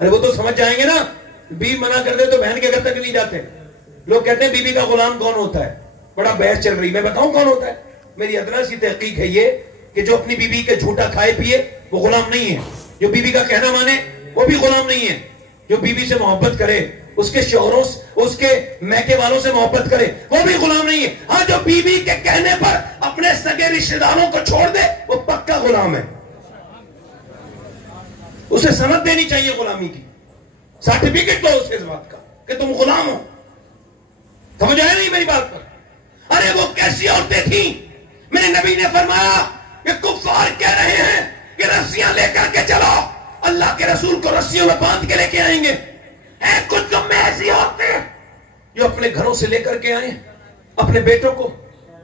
ارے وہ تو سمجھ جائیں گے نا. بیوی منع کر دے تو بہن کے گھر تک نہیں جاتے. لوگ کہتے ہیں بیوی کا غلام کون ہوتا ہے؟ بڑا بحث چل رہی. میں بتاؤں کون ہوتا ہے؟ میری ادنا سی تحقیق ہے یہ کہ جو اپنی بیوی کے جھوٹا کھائے پیے وہ غلام نہیں ہے. جو بیوی کا کہنا مانے وہ بھی غلام نہیں ہے. جو بیوی سے محبت کرے، اس کے شوہروں اس کے میکے والوں سے محبت کرے، وہ بھی غلام نہیں ہے. ہاں جو بیوی کے کہنے پر اپنے سگے رشتہ داروں کو چھوڑ دے وہ پکا غلام ہے. اسے سند دینی چاہیے غلامی کی، سرٹیفکیٹ دو اسے اس بات کا کہ تم غلام ہو. سمجھ آیا نہیں میری بات پر؟ ارے وہ کیسی عورتیں تھیں؟ میرے نبی نے فرمایا کہ کفار کہہ رہے ہیں کہ رسیاں لے کر کے چلو، اللہ کے رسول کو رسیوں میں باندھ کے لے کے آئیں گے. کچھ میں ایسی عورتیں جو اپنے گھروں سے لے کر کے آئیں، اپنے بیٹوں کو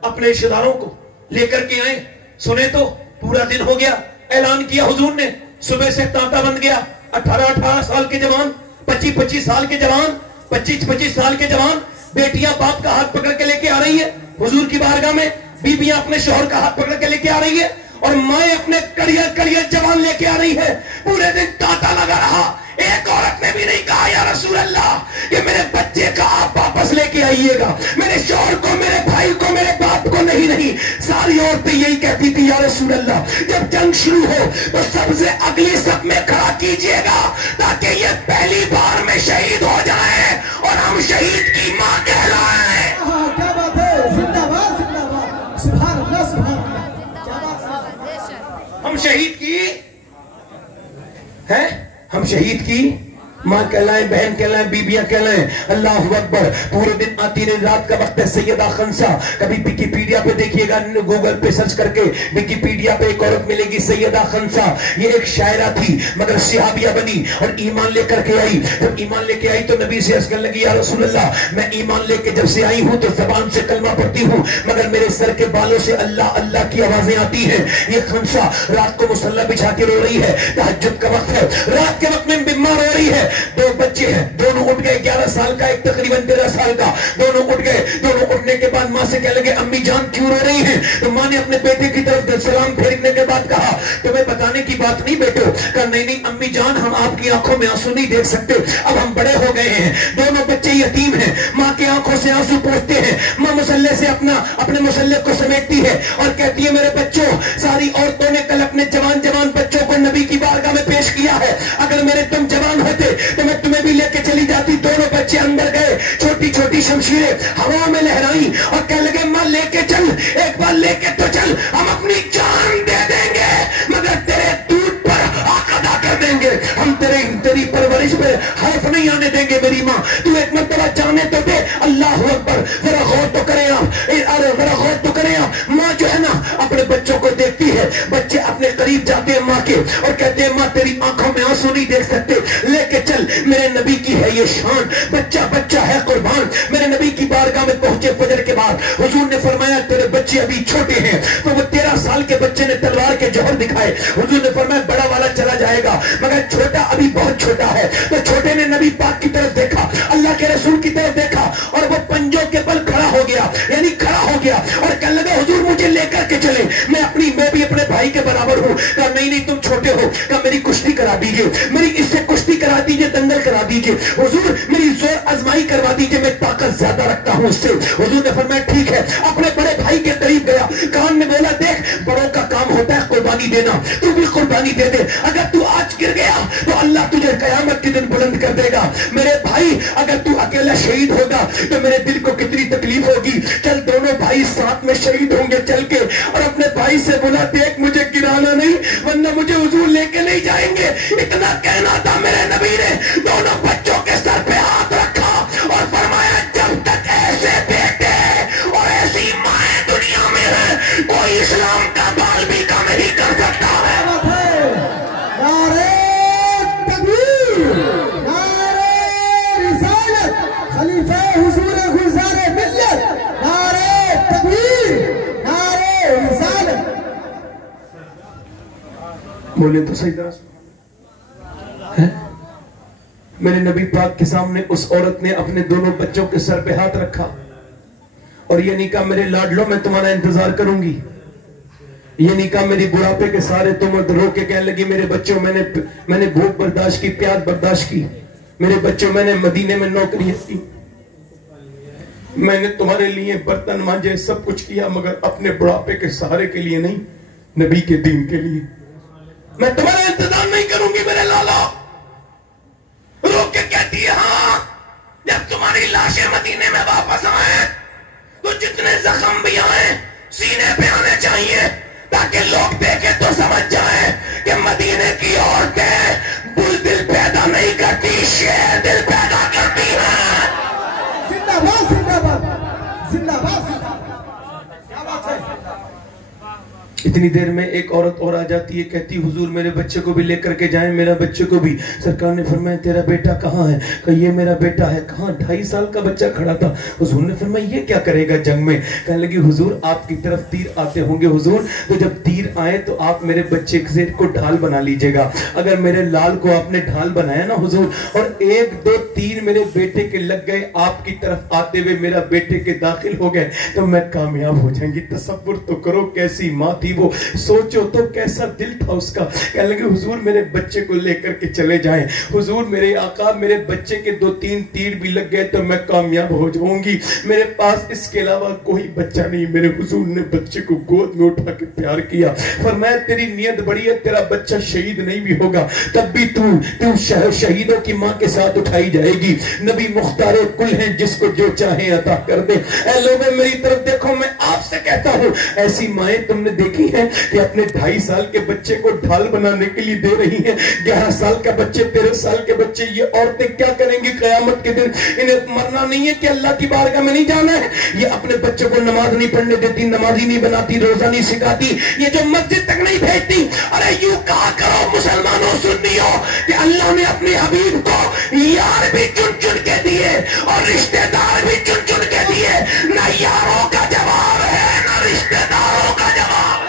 اپنے رشتہ داروں کو لے کر کے آئیں. سنے تو پورا دن ہو گیا، اعلان کیا حضور نے، صبح سے تانتا بند گیا. 18 سال کے جوان، 25 سال کے جوان، 25 سال کے جوان بیٹیاں باپ کا ہاتھ پکڑ کے لے کے آ رہی ہے حضور کی بارگاہ میں. بیویاں اپنے شوہر کا ہاتھ پکڑ کے لے کے آ رہی ہے، اور مائیں اپنے کڑیے جوان لے کے آ رہی ہے. پورے دن تانتا لگا رہا. ایک عورت نے بھی نہیں کہا یا رسول اللہ کہ میرے بچے کا آپ واپس لے کے آئیے گا، میرے شوہر کو، میرے بھائی کو، میرے باپ کو. نہیں. ساری عورتیں یہی کہتی تھی یا رسول اللہ جب جنگ شروع ہو تو سب سے اگلی صف میں کھڑا کیجئے گا تاکہ یہ پہلی بار میں شہید ہو جائے اور ہم شہید کی ماں کہلائیں. کیا بات ہے، زندہ باد زندہ باد، سبحان اللہ سبحان اللہ. کیا بات ہے. ہم شہید کی ہیں، ہم شہید کی ماں کہلائیں، بہن کہلائیں، بیبیاں کہلائیں. اللہ اکبر. پورے دن آتی رہی. رات کا وقت ہے. سیدہ خنسا، کبھی ویکیپیڈیا پہ دیکھیے گا، گوگل پہ سرچ کر کے ویکیپیڈیا پہ ایک عورت ملے گی سیدہ خنسا. یہ ایک شاعرہ تھی مگر صحابیہ بنی اور ایمان لے کر کے آئی. جب ایمان لے کے آئی تو نبی سے عرض کرنے لگی یا رسول اللہ میں ایمان لے کے جب سے آئی ہوں تو زبان سے کلمہ پڑھتی ہوں مگر میرے سر کے بالوں سے اللہ اللہ کی آوازیں آتی ہیں. یہ خنسا رات کو مصلی بچھا کے رو رہی ہے. تہجد کا وقت ہے، رات کے وقت میں بیمار ہو رہی ہے. 2 بچے ہیں، دونوں اٹھ گئے. 11 سال کا، ایک تقریباً 13 سال کا. دونوں اٹھ گئے. دونوں اٹھنے کے بعد ماں سے کہنے لگے امی جان کیوں رو رہی ہیں؟ تو ماں نے اپنے بیٹے کی طرف سلام پھیرنے کے بعد کہا تمہیں بتانے کی بات نہیں بیٹو. کہا نہیں امی جان ہم آپ کی آنکھوں میں آنسو نہیں دیکھ سکتے، اب ہم بڑے ہو گئے ہیں. دونوں بچے یتیم ہیں. ماں کی آنکھوں سے آنسو پوچھتے ہیں. ماں مسلح سے اپنے مسلح کو سمیٹتی ہے اور کہتی ہے میرے بچوں، ساری عورتوں نے کل اپنے جوان بچوں کو نبی کی بارگاہ میں پیش کیا ہے. اگر میرے تم جوان ہوتے تو میں تمہیں بھی لے کے چلی جاتی. دونوں بچے اندر گئے. چھوٹی چھوٹی شمشیریں ہوا میں لہرائی اور کہنے لگے ماں لے کے چل، ایک بار لے کے تو چل، ہم اپنی جان دے دیں گے مگر تیرے دودھ پر حق ادا کر دیں گے. ہم تیری پرورش پہ حرف نہیں آنے دیں گے. میری ماں تو ایک مرتبہ جانے تو دے. اللہ اکبر. ذرا غور تو کریں آپ، ذرا غور تو کریں آپ. ماں جو ہے نا اپنے بچوں کو دیکھتی ہے. بچے اپنے قریب جاتے ہیں ماں کے اور کہتے ہیں ماں تیری آنکھوں میں آنسو نہیں دیکھ سکتے، لے کے چل. میرے نبی کی ہے یہ شان، بچہ ہے قربان. میرے نبی کی بارگاہ میں پہنچے فجر کے بعد. حضور نے فرمایا تیرے بچے ابھی چھوٹے ہیں. تو وہ 13 سال کے بچے نے تلوار کے جوہر دکھائے. حضور نے فرمایا بڑا والا چلا جائے گا مگر چھوٹا ابھی بہت چھوٹا ہے. تو چھوٹے نے نبی پاک کی طرف دیکھا، اللہ کے رسول کی طرف دیکھا اور وہ پنجوں کے بل کھڑا ہو گیا، یعنی کھڑا ہو گیا اور کہنے لگا حضور مجھے لے کر کے چلے، میں بھی اپنے بھائی کے برابر ہوں. کہا نہیں تم چھوٹے ہو. کہا میری کشتی کرا دیجئے، میری اس سے کشتی کرا دیجئے، دنگل کرا دیجئے. حضور میری زور آزمائی کروا دیجئے، میں طاقت زیادہ رکھتا ہوں اس سے. حضور نے فرمایا ٹھیک ہے. اپنے بڑے بھائی کے قریب گیا، کان میں بولا دیکھ بڑوں کا کام ہوتا ہے قربانی دینا, تو بھی قربانی دے دے. اگر تو آج گر گیا تو اللہ تجھے قیامت کے دن بلند کر دے گا. میرے بھائی اگر تو اکیلا شہید ہوگا تو میرے دل کو کتنی تکلیف ہوگی. چل دونوں بھائی ساتھ میں شہید ہوں گے چل کے, اور اپنے بھائی سے بولا دیکھ مجھے گرانا نہیں ورنہ مجھے حضور لے کے نہیں جائیں گے. اتنا کہنا تھا میرے نبی نے. دونوں بچوں کے سر پہ ہاتھ رکھا اور فرمایا جب تک ایسے بیٹے اور ایسی مائیں دنیا میں ہیں کوئی اسلام کا بال بھی کم نہیں کر سکتا ہے. خلیفہ حضور گلزار ملت, نعرہ تکبیر, نعرہ رسالت. بولے تو صحیح درست. میرے نبی پاک کے سامنے اس عورت نے اپنے دونوں بچوں کے سر پہ ہاتھ رکھا اور یہ نہیں کہا میرے لاڈلو میں تمہارا انتظار کروں گی. یہ نہیں کہا میری بڑھاپے کے سارے تم رو کے کہنے لگی میرے بچوں میں نے بھوک برداشت کی, پیاس برداشت کی, میرے بچوں میں نے مدینے میں نوکری کی, میں نے تمہارے لیے برتن مانجے سب کچھ کیا مگر اپنے بڑھاپے کے سہارے کے لیے نہیں, نبی کے دین کے لیے. میں تمہارا انتظار نہیں کروں گی میرے لالا. رو کے کہتی ہے ہاں جب تمہاری لاشیں مدینے میں واپس آئیں تو جتنے زخم بھی آئیں سینے پہ آنے چاہیے تاکہ لوگ دیکھیں تو سمجھ جائیں کہ مدینے کی عورتیں بلبل پیدا نہیں کرتی, شیر دل پیدا کرتی ہیں. زندہ باد, زندہ باد, زندہ باد, زندہ باد. کیا بات ہے. اتنی دیر میں ایک عورت اور آ جاتی ہے, کہتی حضور میرے بچے کو بھی لے کر کے جائیں, میرا بچے کو بھی. سرکار نے فرمایا تیرا بیٹا کہاں ہے؟ کہ یہ میرا بیٹا ہے. کہاں؟ 2.5 سال کا بچہ کھڑا تھا. حضور نے فرمایا یہ کیا کرے گا جنگ میں؟ کہنے لگی حضور آپ کی طرف تیر آتے ہوں گے حضور, تو جب تیر آئے تو آپ میرے بچے کو ڈھال بنا لیجئے گا. اگر میرے لال کو آپ نے ڈھال بنایا نا حضور اور 1-2 تیر میرے بیٹے کے لگ گئے آپ کی طرف آتے ہوئے میرا بیٹے کے داخل ہو گئے تو میں کامیاب ہو جائیں گی. تصور تو کرو کیسی ماں تھی وہ, سوچو تو کیسا دل تھا اس کا. کہنے لگے حضور میرے بچے کو لے کر کے چلے جائیں. حضور میرے آقا میرے بچے کے 2-3 تیر بھی لگ گئے تو میں کامیاب ہو جاؤں گی, میرے پاس اس کے علاوہ کوئی بچہ نہیں. میرے حضور نے بچے کو گود میں اٹھا کے پیار کیا. فرمایا تیری نیت بڑی ہے, تیرا بچہ شہید نہیں بھی ہوگا تب بھی تو شہیدوں کی ماں کے ساتھ اٹھائی جائے گی. نبی مختار کل ہیں جس کو جو چاہیں عطا کر دے. اے لوگوں میری طرف دیکھو, میں آپ سے کہتا ہوں ایسی مائیں تم نے دیکھی ہیں کہ اپنے 2.5 سال کے بچے کو ڈھال بنانے کے لیے دے رہی ہیں. 11 سال کا بچے, 13 سال کے بچے, یہ عورتیں کیا کریں گی قیامت کے دن؟ انہیں مرنا نہیں ہے کہ اللہ کی بارگاہ میں نہیں جانا ہے. یہ اپنے بچوں کو نماز نہیں پڑھنے دیتی, نمازی نہیں بناتی, روزہ نہیں سکھاتی, یہ جو مسجد تک نہیں بھیجتی. ارے یوں کہا کرو مسلمانوں سنیوں کہ اللہ نے اپنے حبیب کو یار بھی چن چن کے دیے اور رشتہ دار بھی چن چن کے دیے. نہ یاروں کا جواب ہے نہ رشتہ داروں کا جواب.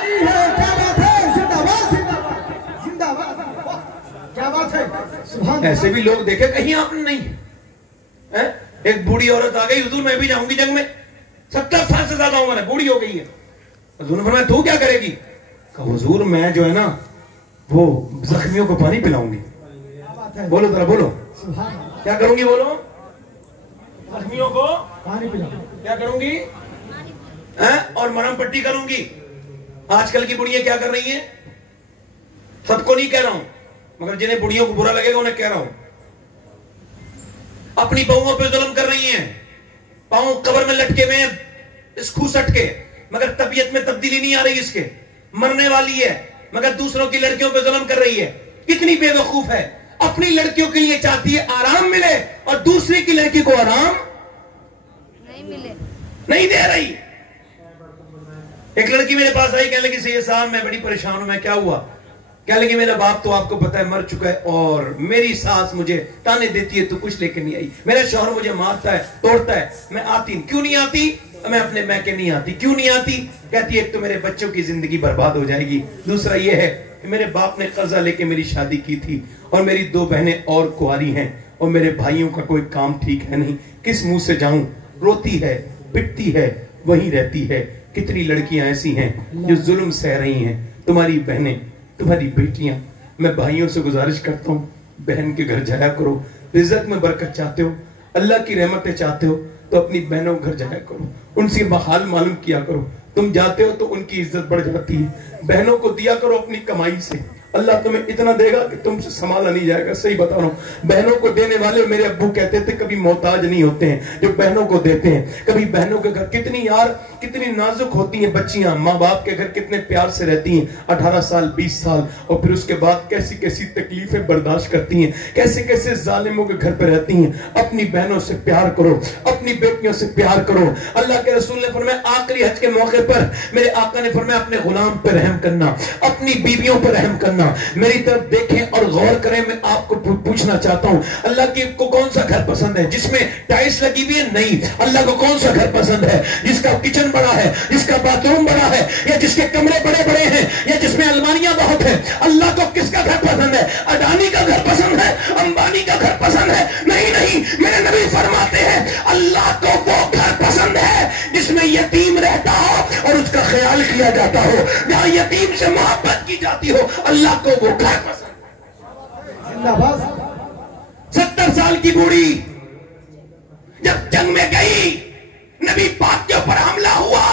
کیا بات ہے. زندہ باد, زندہ باد, زندہ باد. کیا بات ہے. سبحان اللہ. ایسے بھی لوگ دیکھے کہیں آپ نے نہیں. ایک بوڑھی عورت آ گئی, حضور میں بھی جاؤں گی جنگ میں, 70 سال سے زیادہ عمر ہے, بوڑھی ہو گئی ہے. حضور نے فرمایا تو کیا کرے گی؟ کہا حضور میں جو ہے نا وہ زخمیوں کو پانی پلاؤں گی. بولو ذرا بولو, کیا کروں گی؟ بولو. زخمیوں کو پانی پلاؤں. کیا کروں گی؟ اور مرہم پٹی کروں گی. آج کل کی بڑیاں کیا کر رہی ہیں؟ سب کو نہیں کہہ رہا ہوں مگر جنہیں بڑیوں کو برا لگے گا انہیں کہہ رہا ہوں. اپنی بہوؤں پہ ظلم کر رہی ہیں, پاؤں قبر میں لٹکے ہوئے ہیں اس کھو سٹ کے, مگر طبیعت میں تبدیلی نہیں آ رہی اس کے. مرنے والی ہے مگر دوسروں کی لڑکیوں پہ ظلم کر رہی ہے. کتنی بے وقوف ہے, اپنی لڑکیوں کے لیے چاہتی ہے آرام ملے اور دوسری کی لڑکی کو آرام نہیں ملے, نہیں دے رہی. ایک لڑکی میرے پاس آئی, کہنے لگی سید صاحب میں بڑی پریشان ہوں. میں کیا ہوا؟ کہنے لگی میرا باپ تو آپ کو پتا ہے مر چکا ہے اور میری ساس مجھے تانے دیتی ہے تو کچھ لے کے نہیں آئی. میرا شوہر مجھے مارتا ہے, توڑتا ہے, میں آتی ہوں. کیوں نہیں آتی؟ میں اپنے میکے نہیں آتی. کیوں نہیں آتی؟ کہتی ایک تو میرے بچوں کی زندگی برباد ہو جائے گی, دوسرا یہ ہے کہ میرے باپ نے قرضہ لے کے میری شادی کی تھی اور میری 2 بہنیں اور کنواری ہیں اور میرے بھائیوں کا کوئی کام ٹھیک ہے نہیں. کس منہ سے جاؤں؟ روتی ہے, پٹتی ہے, وہیں رہتی ہے. کتنی لڑکیاں ایسی ہیں جو ظلم سہ رہی ہیں. تمہاری بہنیں, تمہاری بیٹیاں, میں بھائیوں سے گزارش کرتا ہوں بہن کے گھر جایا کرو. رزق میں برکت چاہتے ہو, اللہ کی رحمتیں چاہتے ہو تو اپنی بہنوں گھر جایا کرو, ان سے بحال معلوم کیا کرو تم جاتے ہو تو ان کی عزت بڑھ جاتی ہے. بہنوں کو دیا کرو اپنی کمائی سے, اللہ تمہیں اتنا دے گا کہ تم سے سنبھالا نہیں جائے گا. صحیح بتا رہا ہوں. بہنوں کو دینے والے, میرے ابو کہتے تھے, کبھی محتاج نہیں ہوتے ہیں جو بہنوں کو دیتے ہیں. کبھی بہنوں کے گھر کتنی نازک ہوتی ہیں بچیاں, ماں باپ کے گھر کتنے پیار سے رہتی ہیں 18 سال 20 سال, اور پھر اس کے بعد کیسی تکلیفیں برداشت کرتی ہیں, کیسے ظالموں کے گھر پہ رہتی ہیں. اپنی بہنوں سے پیار کرو, اپنی بیٹیوں سے پیار کرو. اللہ کے رسول نے فرمایا آخری حج کے موقع پر میرے آقا نے فرمایا اپنے غلام پہ رحم کرنا, اپنی بیویوں پہ رحم کرنا. میری طرف دیکھیں اور غور کریں. میں آپ کو پوچھنا چاہتا ہوں, اللہ کی کو کون سا گھر پسند ہے جس میں ٹائلس لگی ہوئی ہے؟ نہیں. اللہ کو کون سا گھر پسند ہے جس کا کچن بڑا ہے, جس کا باتھ روم بڑا ہے, یا جس کے کمرے بڑے بڑے ہیں, یا جس میں الماریاں بہت ہیں؟ اللہ کو کس کا گھر پسند ہے؟ اڈانی کا گھر پسند ہے, امبانی کا گھر پسند ہے؟ نہیں. میرے نبی فرماتے ہیں اللہ کو وہ گھر پسند ہے جس میں یتیم رہتا ہو اور اس کا خیال کیا جاتا ہو, جہاں یتیم سے محبت کی جاتی ہو. اللہ کو وہ گھر پسند. 70 سال کی بوڑھی جب جنگ میں گئی, نبی پاک کے اوپر حملہ ہوا,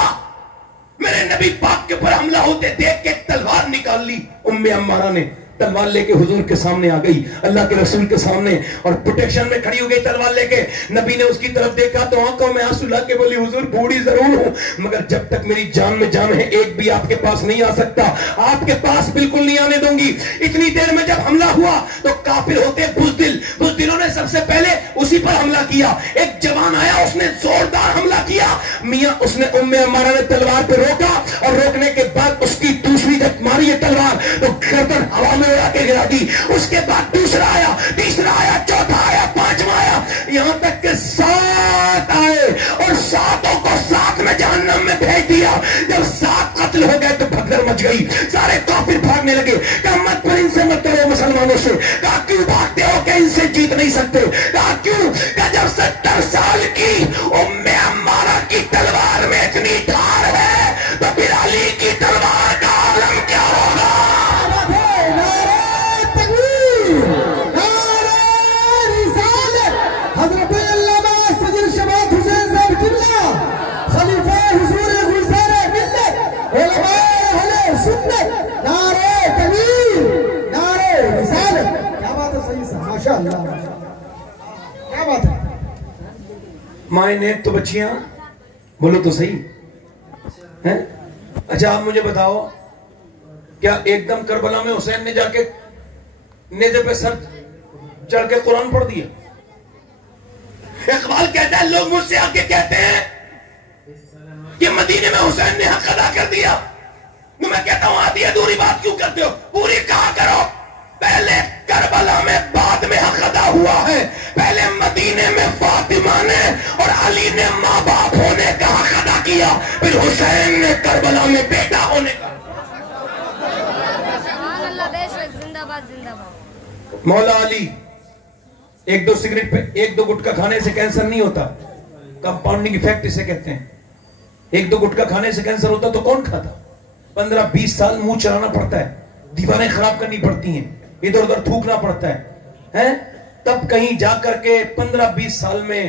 میرے نبی پاک کے اوپر حملہ ہوتے دیکھ کے تلوار نکال لی. ام عمارہ نے تلوار لے کے حضور کے سامنے آ گئی, اللہ کے رسول کے سامنے, اور پروٹیکشن میں کھڑی ہو گئی تلوار لے کے. نبی نے اس کی طرف دیکھا تو آنکھوں میں آنسو لا کے بولی حضور بوڑھی ضرور ہوں, مگر جب تک میری جان میں جان ہے ایک بھی آپ کے پاس نہیں آ سکتا, آپ کے پاس بالکل نہیں آنے دوں گی. اتنی دیر میں جب حملہ ہوا تو کافر ہوتے بزدلوں نے سب سے پہلے اسی پر حملہ کیا. ایک جوان آیا, اس نے زوردار حملہ کیا. میاں اس نے ام عمارہ نے تلوار پہ روکا, اور روکنے کے بعد اس کی دوسری جب ماری ہے تلوار تو گردن ہوا میں اڑا کے گرا دی. اس کے بعد دوسرا آیا, تیسرا آیا, چوتھا آیا, پانچواں آیا, یہاں تک کہ 7 آئے, اور 7 کو ساتھ میں جہنم میں بھیج دیا. جب 7 قتل ہو گئے تو بھگدڑ مچ گئی, سارے کافر بھاگنے لگے. کہا مت پر ان سے مت ڈرو مسلمانوں سے. کہا کیوں بھاگتے ہو کہ ان سے جیت نہیں سکتے؟ کہا کیوں؟ کہ جب 70 سال کی ام عمارہ کی تلوار میں اتنی دھار ہے تو پھر علی کی تلوار کا عالم کیا ہوگا؟ مائیں نیک تو بچیاں بولو تو صحیح ہیں. اچھا آپ مجھے بتاؤ, کیا ایک دم کربلا میں حسین نے جا کے نیزے پہ سر چڑھ کے قرآن پڑھ دیا؟ اقبال کہتا ہے لوگ مجھ سے آ کے کہتے ہیں کہ مدینے میں حسین نے حق ادا کر دیا. میں کہتا ہوں آدھی ادھوری بات کیوں کرتے ہو, پوری کہا کرو. پہلے کربلا میں, بعد میں حق ادا ہوا ہے. پہلے مدینے میں فاطمہ نے اور علی نے ماں باپ ہونے کا حق ادا کیا, پھر حسین نے کربلا میں بیٹا ہونے کا. مولا علی 1-2 سگریٹ پہ 1-2 گٹکا کھانے سے کینسر نہیں ہوتا, کمپاؤنڈنگ ایفیکٹ اسے کہتے ہیں. 1-2 گٹکا کھانے سے کینسر ہوتا تو کون کھاتا؟ 15-20 سال منہ چلانا پڑتا ہے, دیواریں خراب کرنی پڑتی ہیں, ادھر ادھر تھوکنا پڑتا ہے, تب کہیں جا کر کے 15-20 سال میں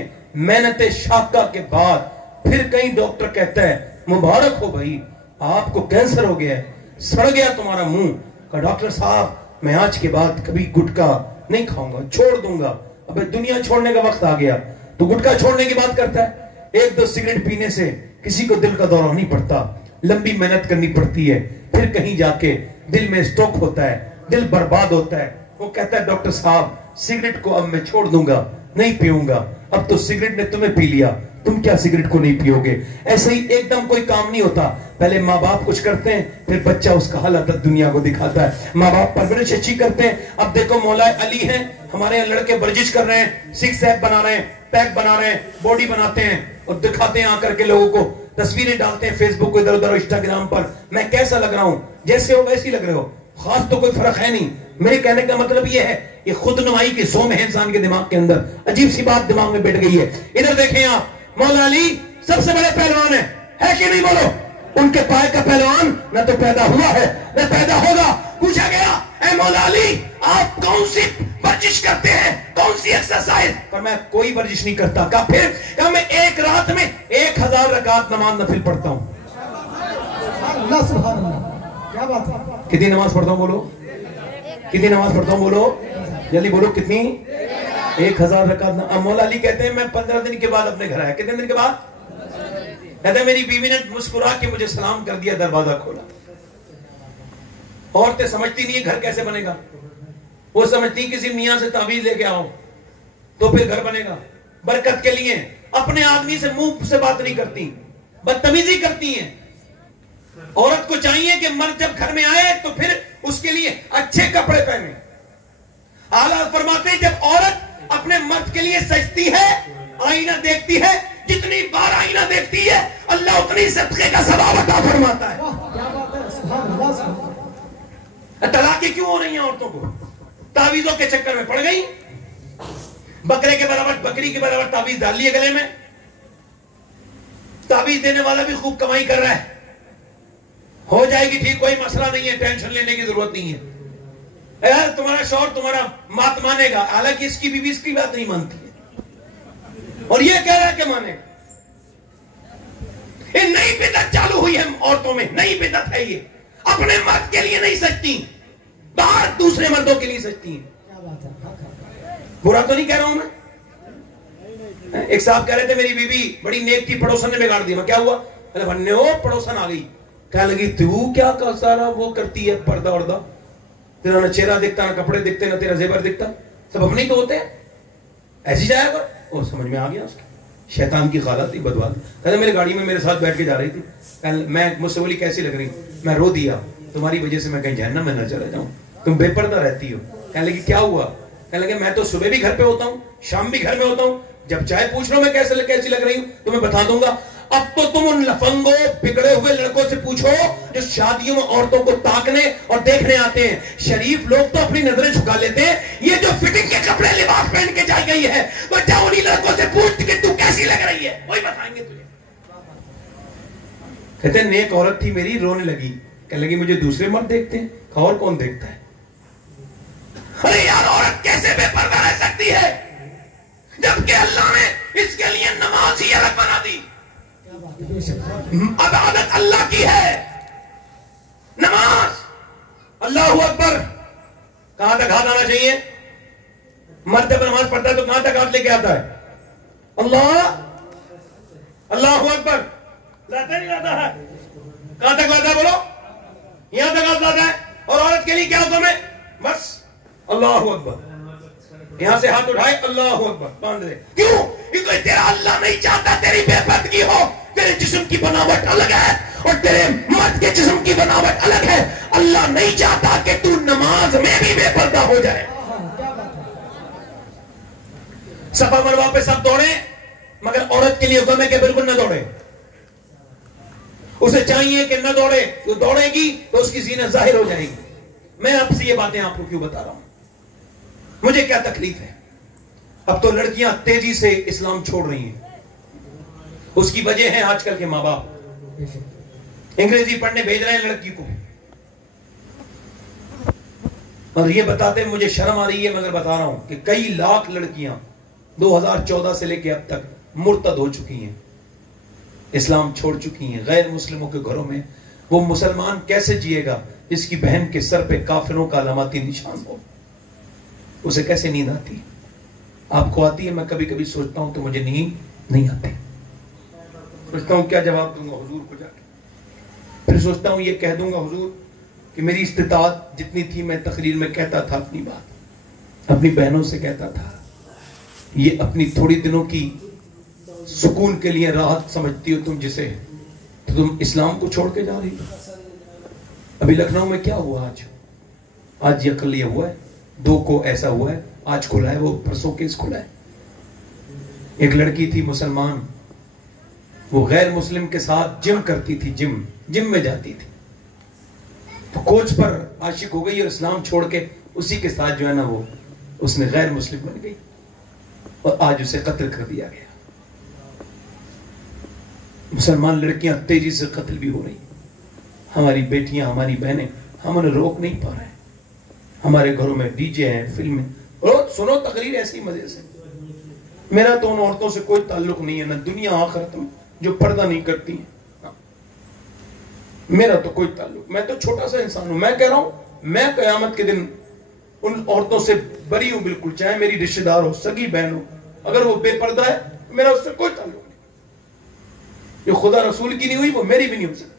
محنت شاقہ کے بعد پھر کہیں ڈاکٹر کہتا ہے مبارک ہو بھائی آپ کو کینسر ہو گیا ہے, سڑ گیا تمہارا منہ. کہا ڈاکٹر صاحب میں آج کے بعد کبھی گٹکا نہیں کھاؤں گا, چھوڑ دوں گا, اب دنیا چھوڑنے کا وقت آ گیا. تو گٹکا چھوڑنے کی بات کرتا ہے. 1-2 سگریٹ پینے سے کسی کو دل کا دورہ نہیں پڑتا, لمبی محنت کرنی پڑتی ہے, پھر کہیں جا کے دل میں اسٹروک ہوتا ہے, دل برباد ہوتا ہے. وہ کہتا ہے ڈاکٹر صاحب سگریٹ کو اب میں چھوڑ دوں گا, نہیں پیوں گا. اب تو سگریٹ نے تمہیں پی لیا, تم کیا سگریٹ کو نہیں پیو گے؟ ایسے ہی ایک دم کوئی کام نہیں ہوتا. پہلے ماں باپ کچھ کرتے ہیں, پھر بچہ اس کا حالت دنیا کو دکھاتا ہے. ماں باپ پرورش اچھی کرتے ہیں. اب دیکھو مولا علی ہیں, ہمارے یہاں لڑکے ورزش کر رہے ہیں, 6 ایپ بنا رہے ہیں, پیک بنا رہے ہیں, باڈی بناتے ہیں اور دکھاتے ہیں آ کر کے لوگوں کو, تصویریں ڈالتے ہیں فیس بک کو, ادھر ادھر انسٹاگرام پر. میں کیسا لگ رہا ہوں؟ جیسے ہو ویسے ہی لگ رہے ہو, خاص تو کوئی فرق ہے نہیں. میرے کہنے کا مطلب یہ ہے, یہ خود نمائی کی سوم ہے انسان کے دماغ کے اندر, عجیب سی بات دماغ میں بیٹھ گئی ہے. ادھر دیکھیں آپ, مولا علی سب سے بڑے پہلوان ہے کہ نہیں؟ بولو. ان کے پائے کا پہلوان نہ تو پیدا ہوا ہے نہ پیدا ہوگا. پوچھا گیا اے مولا علی آپ کون سی ورزش کرتے ہیں, کون سی ایکسرسائز؟ پر میں کوئی ورزش نہیں کرتا. کہا پھر؟ کہا میں ایک رات میں 1000 رکعت نماز نفل پڑھتا ہوں. سبحان اللہ سبحان اللہ. کیا بات ہے. کتنی نماز پڑھتا ہوں بولو, کتنی نماز پڑھتا ہوں بولو, جلدی بولو کتنی. 1000 رکعت. اب مولا علی کہتے ہیں میں 15 دن کے بعد اپنے گھر آیا. کتنے دن کے بعد؟ کہتے ہیں میری بیوی نے مسکرا کے مجھے سلام کر دیا, دروازہ کھولا. عورتیں سمجھتی نہیں ہے گھر کیسے بنے گا, وہ سمجھتی کسی میاں سے تعویذ لے کے آؤ تو پھر گھر بنے گا. برکت کے لیے اپنے آدمی سے منہ سے بات نہیں کرتی, بدتمیزی کرتی ہیں. عورت کو چاہیے کہ مرد جب گھر میں آئے تو پھر اس کے لیے اچھے کپڑے پہنے. اعلیٰ فرماتے ہیں جب عورت اپنے مرد کے لیے سجتی ہے, آئینہ دیکھتی ہے, جتنی بار آئینہ دیکھتی ہے اللہ اتنی صدقے کا ثواب عطا فرماتا ہے. کیا بات ہے. سبحان اللہ سبحان اللہ. طلاقیں کیوں ہو رہی ہیں عورتوں کو؟ تعویذوں کے چکر میں پڑ گئی. بکرے کے برابر, بکری کے برابر تعویذ ڈال لیے گلے میں. تعویذ دینے والا بھی خوب کمائی کر رہا ہے, ہو جائے گی ٹھیک, کوئی مسئلہ نہیں ہے, ٹینشن لینے کی ضرورت نہیں ہے. یار تمہارا شوہر تمہارا بات مانے گا, حالانکہ اس کی بیوی اس کی بات نہیں مانتی ہے, اور یہ کہہ رہا ہے کہ مانے گا. یہ نئی بدعت چالو ہوئی ہے عورتوں میں, نئی بدعت ہے یہ. اپنے مرد کے لیے نہیں سجتی, باہر دوسرے مردوں کے لیے سجتی ہیں. کیا بات ہے. برا تو نہیں کہہ رہا ہوں میں. ایک صاحب کہہ رہے تھے میری بیوی بڑی نیک تھی, پڑوسن نے بگاڑ دیا. میں کیا ہوا؟ بننے ہو پڑوسن آ گئی, کہنے لگی تو کیا سارا وہ کرتی ہے, پردہ وردہ, تیرا نہ چہرہ دکھتا, نہ کپڑے دکھتے, نہ تیرا زیور دکھتا, سب اپنے ہی تو ہوتے ہیں, ایسی جایا کر. اور سمجھ میں آ گیا اس کی شیطان کی خالت تھی, بدوا. کہتے میری گاڑی میں میرے ساتھ بیٹھ کے جا رہی تھی, میں مجھ سے بولی کیسی لگ رہی, میں رو دیا, تمہاری وجہ سے میں کہیں جہنم میں نہ چلا جاؤں, تم بے پردہ رہتی ہو. کہنے لگی کیا ہوا؟ کہنے لگے میں تو صبح بھی گھر پہ ہوتا ہوں, شام بھی گھر میں ہوتا ہوں, جب چاہے پوچھ لو میں کیسی لگ رہی ہوں تو میں بتا دوں گا. اب تو تم ان لفنگوں بگڑے ہوئے لڑکوں سے پوچھو جو شادیوں میں عورتوں کو تاکنے اور دیکھنے آتے ہیں. شریف لوگ تو اپنی نظریں جھکا لیتے ہیں, یہ جو فٹنگ کے کپڑے لباس پہن کے جا گئی ہے وہ جا انہی لڑکوں سے پوچھ کہ تو کیسی لگ رہی ہے, وہی بتائیں گے تجھے. کہتے ہیں نیک عورت تھی میری, رونے لگی, کہنے لگی مجھے دوسرے مرد دیکھتے ہیں, اور کون دیکھتا ہے. ارے یار عورت کیسے بے پردہ رہ سکتی ہے جبکہ اللہ نے اس کے لیے نماز ہی الگ بنا دی. عبادت اللہ کی ہے, نماز. اللہ اکبر کہاں تک ہاتھ آنا چاہیے؟ مرد جب نماز پڑھتا ہے تو کہاں تک ہاتھ لے کے آتا ہے؟ اللہ اکبر لاتا نہیں لاتا ہے, کہاں تک لاتا ہے بولو؟ یہاں تک ہاتھ لاتا ہے. اور عورت کے لیے کیا حکم ہے؟ بس اللہ اکبر, یہاں سے ہاتھ اٹھائے اللہ اکبر باندھ دے. کیوں؟ کیونکہ تیرا اللہ نہیں چاہتا تیری بے پردگی ہو. تیرے جسم کی بناوٹ الگ ہے اور تیرے مرد کے جسم کی بناوٹ الگ ہے. اللہ نہیں چاہتا کہ تو نماز میں بھی بے پردہ ہو جائے. صفا مروہ پہ سب دوڑے, مگر عورت کے لیے حکم ہے کہ بالکل نہ دوڑے. اسے چاہیے کہ نہ دوڑے, وہ دوڑے گی تو اس کی زینت ظاہر ہو جائے گی. میں آپ سے یہ باتیں آپ کو کیوں بتا رہا ہوں؟ مجھے کیا تکلیف ہے؟ اب تو لڑکیاں تیزی سے اسلام چھوڑ رہی ہیں. اس کی وجہ ہے آج کل کے ماں باپ, انگریزی پڑھنے بھیج رہے ہیں لڑکی کو, اور یہ بتاتے ہیں مجھے شرم آ رہی ہے مگر بتا رہا ہوں کہ کئی لاکھ لڑکیاں 2014 سے لے کے اب تک مرتد ہو چکی ہیں, اسلام چھوڑ چکی ہیں. غیر مسلموں کے گھروں میں وہ مسلمان کیسے جیے گا جس کی بہن کے سر پہ کافروں کا علاماتی نشان ہو؟ اسے کیسے نیند آتی؟ آپ کو آتی ہے؟ میں کبھی کبھی سوچتا ہوں تو مجھے نیند نہیں آتی. سوچتا ہوں کیا جواب دوں گا حضور کو جا کے, پھر سوچتا ہوں یہ کہہ دوں گا حضور کہ میری استطاعت جتنی تھی میں تقریر میں کہتا تھا اپنی بات, اپنی بہنوں سے کہتا تھا. یہ اپنی تھوڑی دنوں کی سکون کے لیے راحت سمجھتی ہو تم جسے, تو تم اسلام کو چھوڑ کے جا رہی ہو. ابھی لکھنؤ میں کیا ہوا آج یہ کل یہ ہوا ہے, 2 کو ایسا ہوا ہے, آج کھلا ہے, وہ پرسوں کیس کھلا ہے. ایک لڑکی تھی مسلمان, وہ غیر مسلم کے ساتھ جم کرتی تھی, جم میں جاتی تھی, تو کوچ پر عاشق ہو گئی اور اسلام چھوڑ کے اسی کے ساتھ جو ہے نا وہ اس نے غیر مسلم بن گئی اور آج اسے قتل کر دیا گیا. مسلمان لڑکیاں تیزی سے قتل بھی ہو رہی, ہماری بیٹیاں, ہماری بہنیں, ہم انہیں روک نہیں پا رہے. ہمارے گھروں میں ڈی جے ہیں, فلمیں, اور سنو تقریر ایسی مزے سے. میرا تو ان عورتوں سے کوئی تعلق نہیں ہے, نہ دنیا آخرت میں, جو پردہ نہیں کرتی ہیں. میرا تو کوئی تعلق, میں تو چھوٹا سا انسان ہوں. میں کہہ رہا ہوں میں قیامت کے دن ان عورتوں سے بری ہوں بالکل, چاہے میری رشتہ دار ہو, سگی بہن ہو, اگر وہ بے پردہ ہے میرا اس سے کوئی تعلق نہیں. جو خدا رسول کی نہیں ہوئی وہ میری بھی نہیں ہو سکتی.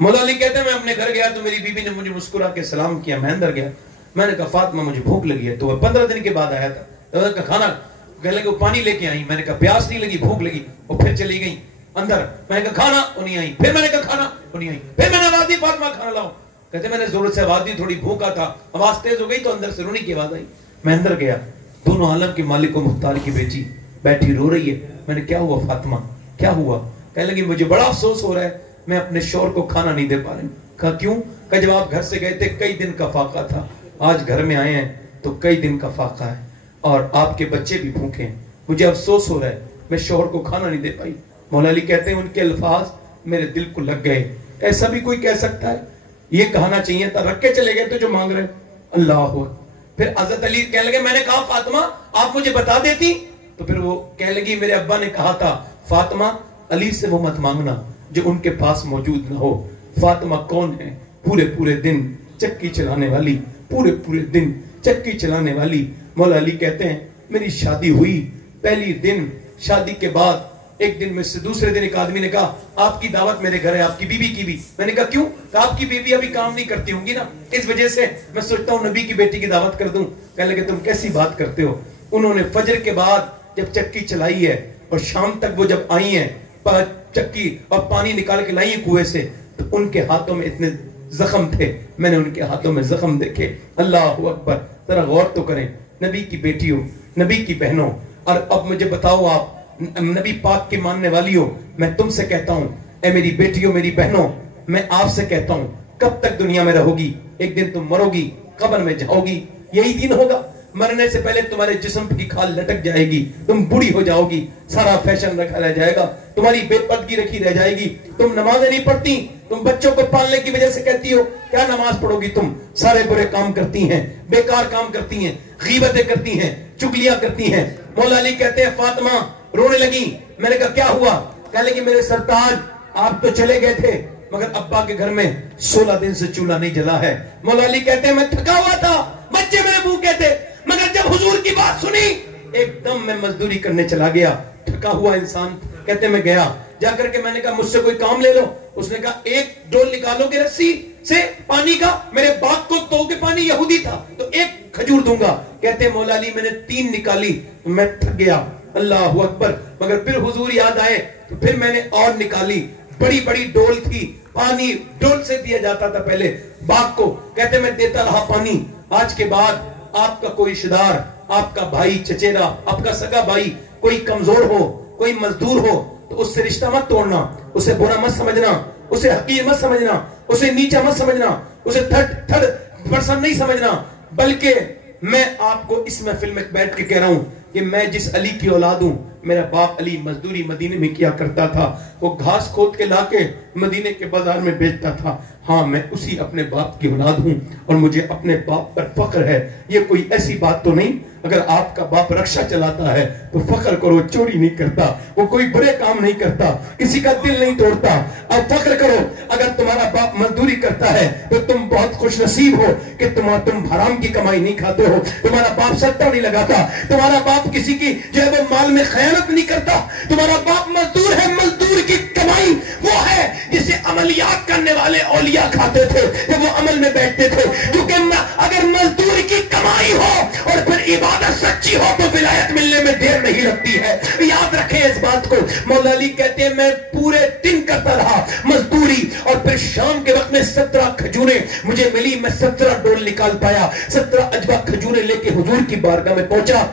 مولا علی کہتے ہیں میں اپنے گھر گیا تو میری بیوی نے مجھے مسکرا کے سلام کیا, میں اندر گیا, میں نے کہا فاطمہ مجھے بھوک لگی ہے. تو وہ 15 دن کے بعد آیا تھا, تو کا کھانا کہنے لگے وہ پانی لے کے آئی, میں نے کہا پیاس نہیں لگی, بھوک لگی, وہ پھر چلی گئی اندر, میں نے کہا کھانا, وہ نہیں آئی, پھر میں نے کہا کھانا, وہ نہیں آئی, پھر میں نے آواز دی فاطمہ کھانا لاؤ, کہتے میں نے زور سے آواز دی, تھوڑی بھوکا تھا, آواز تیز ہو گئی تو اندر سے رونے کی آواز آئی. میں اندر گیا, دونوں عالم کے مالک و مختار کی بیٹی بیٹھی رو رہی ہے. میں نے کیا ہوا فاطمہ کیا ہوا؟ کہنے لگی مجھے بڑا افسوس ہو رہا ہے, میں اپنے شوہر کو کھانا نہیں دے پا رہی. کہا کیوں؟ کہ جب آپ گھر سے گئے تھے کئی دن کا فاقہ تھا, آج گھر میں آئے ہیں تو کئی دن کا فاقہ ہے اور آپ کے بچے بھی بھوکے ہیں, مجھے افسوس ہو رہا ہے میں شوہر کو کھانا نہیں دے پائی. مولا علی کہتے ہیں ان کے الفاظ میرے دل کو لگ گئے. ایسا بھی کوئی کہہ سکتا ہے؟ یہ کہنا چاہیے تھا, رکھ کے چلے گئے تو جو مانگ رہے. اللہ ہو. پھر حضرت علی کہنے لگے میں نے کہا فاطمہ آپ مجھے بتا دیتی, تو پھر وہ کہنے لگی میرے ابا نے کہا تھا فاطمہ علی سے وہ مت مانگنا جو ان کے پاس موجود نہ ہو. فاطمہ کون ہے؟ پورے دن چکی چلانے والی, پورے دن چکی چلانے والی. مولا علی کہتے ہیں میری شادی ہوئی, پہلی دن شادی کے بعد ایک دن میں سے دوسرے دن ایک آدمی نے کہا آپ کی دعوت میرے گھر ہے, آپ کی بیوی کی بھی. میں نے کہا کیوں؟ کہ آپ کی بیوی ابھی کام نہیں کرتی ہوں گی نا, اس وجہ سے میں سوچتا ہوں نبی کی بیٹی کی دعوت کر دوں. کہنے لگے تم کیسی بات کرتے ہو؟ انہوں نے فجر کے بعد جب چکی چلائی ہے اور شام تک وہ جب آئی ہیں چکی اور پانی نکال کے لائی ہیں کنویں سے, تو ان کے ہاتھوں میں اتنے زخم تھے, میں نے ان کے ہاتھوں میں زخم دیکھے. اللہ اکبر. ذرا غور تو کریں, نبی کی بیٹیوں, نبی کی بہنوں. اور اب مجھے بتاؤ آپ نبی پاک کی ماننے والی ہو, میں تم سے کہتا ہوں اے میری بیٹیوں میری بہنوں, میں آپ سے کہتا ہوں کب تک دنیا میں رہو گی؟ ایک دن تم مرو گی, قبر میں جاؤ گی, یہی دن ہوگا. مرنے سے پہلے تمہارے جسم کی کھال لٹک جائے گی, تم بوڑھی ہو جاؤ گی, سارا فیشن رکھا رہ جائے گا, تمہاری بے پردگی رکھی رہ جائے گی, تم نمازیں نہیں پڑھتی, تم بچوں کو پالنے کی وجہ سے کہتی ہو کیا نماز پڑھو گی, تم سارے برے کام کرتی ہیں, بیکار کام کرتی ہیں, غیبتیں کرتی ہیں, چگلیاں کرتی ہیں. مولا علی کہتے ہیں فاطمہ رونے لگی. میں نے کہا کیا ہوا؟ کہنے لگی میرے سرتاج آپ تو چلے گئے تھے مگر ابا کے گھر میں 16 دن سے چولہا نہیں جلا ہے. مولا علی کہتے ہیں میں تھکا ہوا تھا, بچے میرے بھوکے تھے, مگر جب حضور کی بات سنی ایک دم میں مزدوری کرنے چلا گیا. تھکا ہوا انسان. کہتے میں گیا, جا کر کے میں نے کہا مجھ سے کوئی کام لے لو. اس نے کہا ایک ڈول نکالو گے رسی سے پانی کا, میرے باغ کو تو کے پانی یہودی تھا تو ایک کھجور دوں گا. کہتے مولا علی میں نے 3 نکالی, میں تھک گیا. اللہ اکبر. مگر پھر حضور یاد آئے تو پھر میں نے اور نکالی. بڑی بڑی ڈول تھی, پانی ڈول سے دیا جاتا تھا پہلے باغ کو. کہتے میں دیتا رہا پانی. آج کے بعد آپ کا کوئی رشتہ دار, آپ کا بھائی چچیرا, آپ کا سگا بھائی کوئی کمزور ہو, کوئی مزدور ہو تو اس سے رشتہ مت توڑنا, اسے برا مت سمجھنا, اسے حقیر مت سمجھنا, اسے نیچا مت سمجھنا, اسے تھرڈ پرسن نہیں سمجھنا. بلکہ میں آپ کو اس محفل میں بیٹھ کے کہہ رہا ہوں کہ میں جس علی کی اولاد ہوں, میرا باپ علی مزدوری مدینے میں کیا کرتا تھا, وہ گھاس کھود کے لا کے مدینے کے بازار میں بیچتا تھا. ہاں میں اسی اپنے باپ کی اولاد ہوں اور مجھے اپنے باپ پر فخر ہے. یہ کوئی ایسی بات تو نہیں اگر آپ کا باپ رکشہ چلاتا ہے تو فخر کرو, چوری نہیں کرتا, وہ کوئی برے کام نہیں کرتا, کسی کا دل نہیں توڑتا. اب فخر کرو اگر تمہارا باپ مزدوری کرتا ہے تو تم بہت خوش نصیب ہو کہ تم حرام کی کمائی نہیں کھاتے ہو, تمہارا باپ سٹا نہیں لگاتا, تمہارا باپ کسی کی جو ہے وہ مال میں خیانت نہیں کرتا, تمہارا باپ مزدور ہے. مزدور کی کمائی وہ ہے جسے عملیات کرنے والے اولیاء کھاتے تھے جب وہ عمل میں بیٹھتے تھے. کیونکہ اگر مزدور کی کمائی ہو اور پھر عبادت سچی ہو تو ولایت ملنے میں دیر نہیں لگتی ہے. یاد رکھیں اس بات کو. مولا علی کہتے ہیں میں پورے دن کرتا رہا مزدوری اور پھر شام کے وقت میں 17 کھجوریں مجھے ملی, میں 17 ڈول نکال پایا. 17 اجبا کھجوریں لے کے حضور کی بارگاہ میں پہنچا.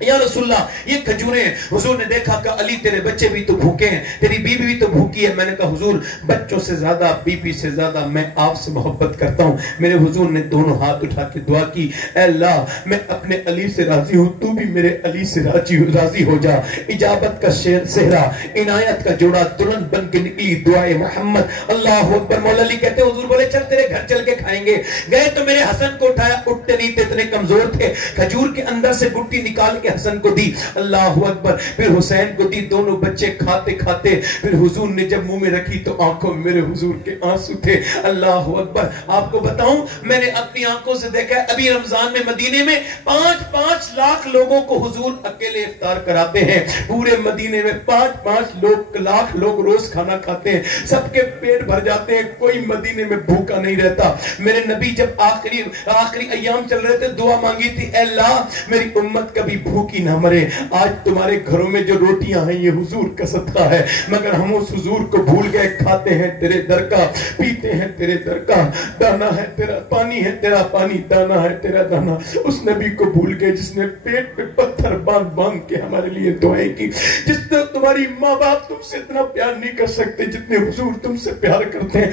یا رسول اللہ یہ کھجوریں. حضور نے دیکھا کہ علی تیرے بچے بھی تو بھوکے ہیں, تیری بیوی بھی تو بھوکی ہے. میں نے کہا حضور بچوں سے زیادہ بیوی سے زیادہ میں آپ سے محبت کرتا ہوں. میرے حضور نے دونوں ہاتھ اٹھا کے دعا کی, اے اللہ میں اپنے علی سے راضی ہوں, تو بھی میرے علی سے راضی ہو جا. اجابت کا صحرا, عنایت کا جوڑا دلہن بن کے نکلی دعائے محمد. اللہ اکبر. مولا علی کہتے ہیں حضور بولے چل تیرے گھر چل کے کھائیں گے. گئے تو میرے حسن کو اٹھایا, اٹھتے نہیں تھے, اتنے کمزور تھے. کھجور کے اندر سے گٹی نکال کے حسن کو دی, اللہ اکبر, پھر حسین کو دی. دونوں بچے کھاتے کھاتے پھر حضور نے جب منہ میں رکھی تو آنکھوں میں میرے حضور کے آنسو تھے. اللہ اکبر. آپ کو بتاؤں میں نے اپنی آنکھوں سے دیکھا ہے, ابھی رمضان میں مدینے میں 5 لاکھ لوگوں کو حضور اکیلے افطار کراتے ہیں. پورے مدینے میں 5 لاکھ لوگ روز کھانا کھاتے ہیں, سب کے پیٹ بھر جاتے ہیں, کوئی مدینے میں بھوکا نہیں رہتا. میرے نبی جب آخری ایام چل رہے تھے دعا مانگی تھی, اے اللہ میری امت کبھی بھوکی نہ مرے. آج تمہارے گھروں میں جو روٹیاں ہیں یہ حضور کا صدقہ ہے, مگر ہم اس حضور کو بھول گئے. کھاتے ہیں تیرے در کا, پیتے ہیں تیرے در کا, دانا ہے تیرا پانی ہے تیرا پانی, دانا ہے تیرا دانا. اس نبی کو بھول گئے جس نے پیٹ پہ پتھر باندھ کے ہمارے لیے دعائیں کی. جس نے تمہاری ماں باپ تم سے اتنا پیار نہیں کر سکتے جتنے حضور تم سے پیار کرتے ہیں.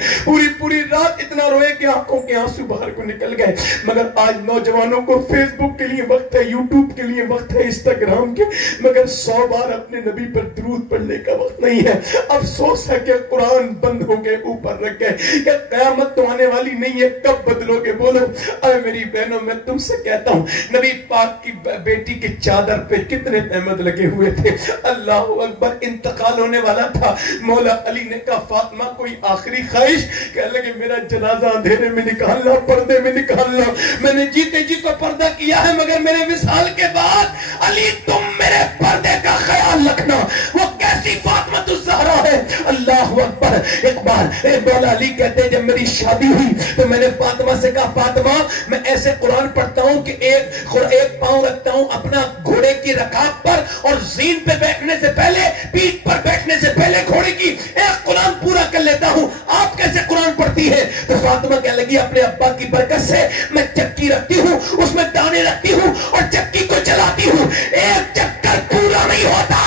پوری رات اتنا روئے کہ آنکھوں کے آنسو باہر کو نکل گئے. مگر آج نوجوانوں کو فیس بک کے لیے وقت ہے, یوٹیوب کے لیے وقت ہے, انسٹاگرام کے, مگر 100 بار اپنے نبی پر درود پڑھنے کا وقت نہیں ہے. افسوس ہے کہ قرآن بند ہو گئے, اوپر رکھ گئے. کہ قیامت تو آنے والی نہیں ہے, کب بدلو گے بولو. اے میری بہنوں میں تم سے کہتا ہوں, نبی پاک کی بیٹی کی چادر پہ کتنے احمد لگے ہوئے تھے. اللہ اکبر. انتقال ہونے والا تھا, مولا علی نے کہا فاطمہ کوئی آخری خواہش؟ کہنے لگے میرا جنازہ اندھیرے میں نکالنا, پردے میں نکالنا. میں نے جیتے جی تو پردہ کیا ہے, مگر میرے وصال کے بعد علی تم میرے پردے کا خیال رکھنا. وہ کیسی فاطمہ الزہرا ہے. اللہ اکبر. ایک بار مولا علی کہتے ہیں جب میری شادی ہوئی تو میں نے فاطمہ سے کہا فاطمہ میں ایسے قرآن پڑھتا ہوں کہ ایک پاؤں رکھتا ہوں اپنا گھوڑے کی رکاب پر, اور زین پہ بیٹھنے سے پہلے, پیٹھ پر بیٹھنے سے پہلے گھوڑے کی ایک قرآن پورا کر لیتا ہوں. آپ کیسے قرآن پڑھتی ہے؟ تو فاطمہ کہنے لگی اپنے ابا کی برکت سے میں چکی رکھتی ہوں, اس میں دانے رکھتی ہوں اور چکی کو چلاتی ہوں. ایک چکر پورا نہیں ہوتا,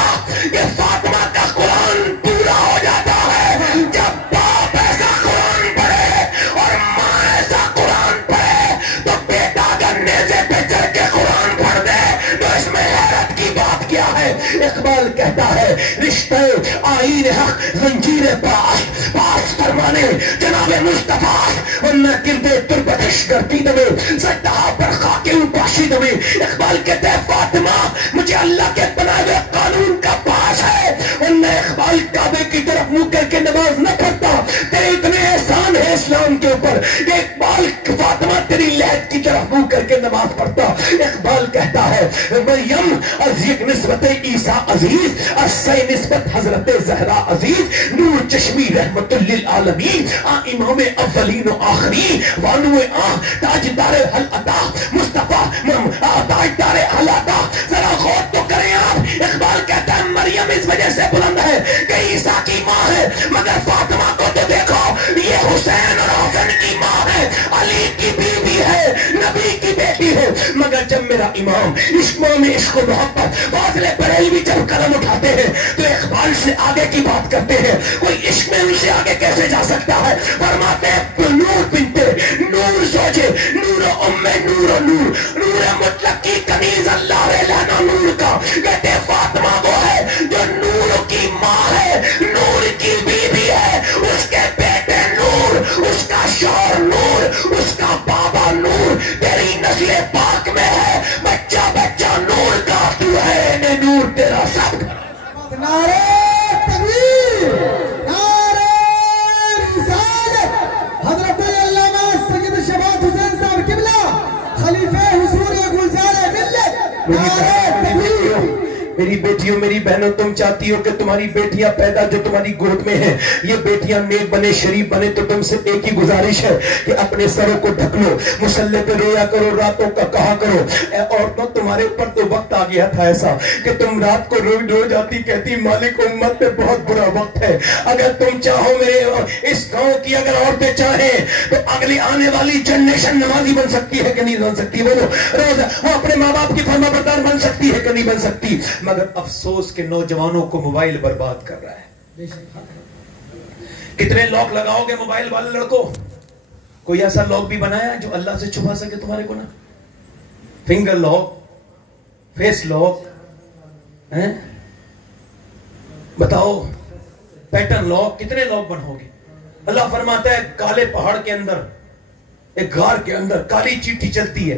یہ فاطمہ کا قرآن پورا ہو جاتا ہے جب باپ ایسا قرآن پڑھے اور ماں ایسا قرآن پڑھے. تو بیٹا اگر نیزے پہ چڑھ کے قرآن پڑھ دے تو اس میں حیرت کی بات کیا ہے. اقبال کہتا ہے رشتے آئین حق زنجیر پاس فرمانے جناب مصطفیٰ, ورنہ گردے تربتش کرتی دمے سجدہ پر خاکے پاشی دمے. اقبال کہتا ہے فاطمہ مجھے اللہ کے بنائے ہوئے قانون کا پاس ہے, ورنہ اقبال کعبے کی طرف منہ کر کے نماز نہ پڑھتا. تیرے اتنے احسان ہے اسلام کے اوپر کہ اقبال فاطمہ تیری لہج کی طرف منہ کر کے نماز پڑھتا. اقبال کہتا ہے مریم از یک نسبت عیسیٰ عزیز, از سے نسبت حضرت زہرا عزیز, نور چشمی رحمت للعالمین, امام اولین و آخرین, وانو تاجدار حلعتا مصطفیٰ تاجدار حلعتا. ذرا غور تو کریں آپ. اقبال کہتا ہے مریم اس وجہ سے بلند ہے کہ عیسیٰ کی ماں ہے, مگر فاطمہ کو تو دیکھو یہ حسین اور حسن کی ماں ہے, علی کی بیوی ہے, نبی کی بیٹی ہے. مگر جب میرا امام عشق میں عشق و محبت فاضل بریلوی جب قلم اٹھاتے ہیں تو اقبال سے آگے کی بات کرتے ہیں. کوئی عشق میں ان سے آگے کیسے جا سکتا ہے؟ فرماتے ہیں نور بنتے نور زوجے نور ام نور نور, نور مطلق کی کنیز اللہ لانا نور کا. کہتے فاطمہ وہ ہے جو نور کی ماں ہے, نور کی بیوی ہے, اس کے بیٹے نور, اس کا شوہر نور, اس کا بابا نور. تیری نسل پاک میں ہے بچہ بچہ نور کا, تو ہے نور تیرا سب. نعرہ تکبیر, نعرہ رسالت. حضرت علامہ سید شباب حسین صاحب قبلہ خلیفہ حضور گلزار ملت. نعرہ تکبیر. میری بیٹیوں میری بہنوں تم چاہتی ہو کہ تمہاری بیٹیاں پیدا جو تمہاری گود میں ہیں یہ بیٹیاں نیک بنے شریف بنے, تو تم سے ایک ہی گزارش ہے کہ اپنے سروں کو ڈھک لو, مصلے پہ رویا کرو, راتوں کا کہا کرو. عورتوں تمہارے اوپر تو وقت آ گیا تھا ایسا کہ تم رات کو رو جاتی, کہتی مالک امت پہ بہت برا وقت ہے. اگر تم چاہو میرے اس گاؤں کی اگر عورتیں چاہیں تو اگلی آنے والی جنریشن نمازی بن سکتی ہے کہ نہیں بن سکتی؟ بولو روز وہ اپنے ماں باپ کی فرما بردار بن سکتی ہے کہ نہیں بن سکتی؟ مگر افسوس کے نوجوانوں کو موبائل برباد کر رہا ہے. کتنے لاک لگاؤ گے موبائل والے لڑکوں؟ کوئی ایسا لاک بھی بنایا جو اللہ سے چھپا سکے تمہارے کو؟ نا فنگر لاک, فیس لاک, بتاؤ پیٹرن لاک, کتنے لاک بناؤ گے؟ اللہ فرماتا ہے کالے پہاڑ کے اندر ایک غار کے اندر کالی چیٹی چلتی ہے,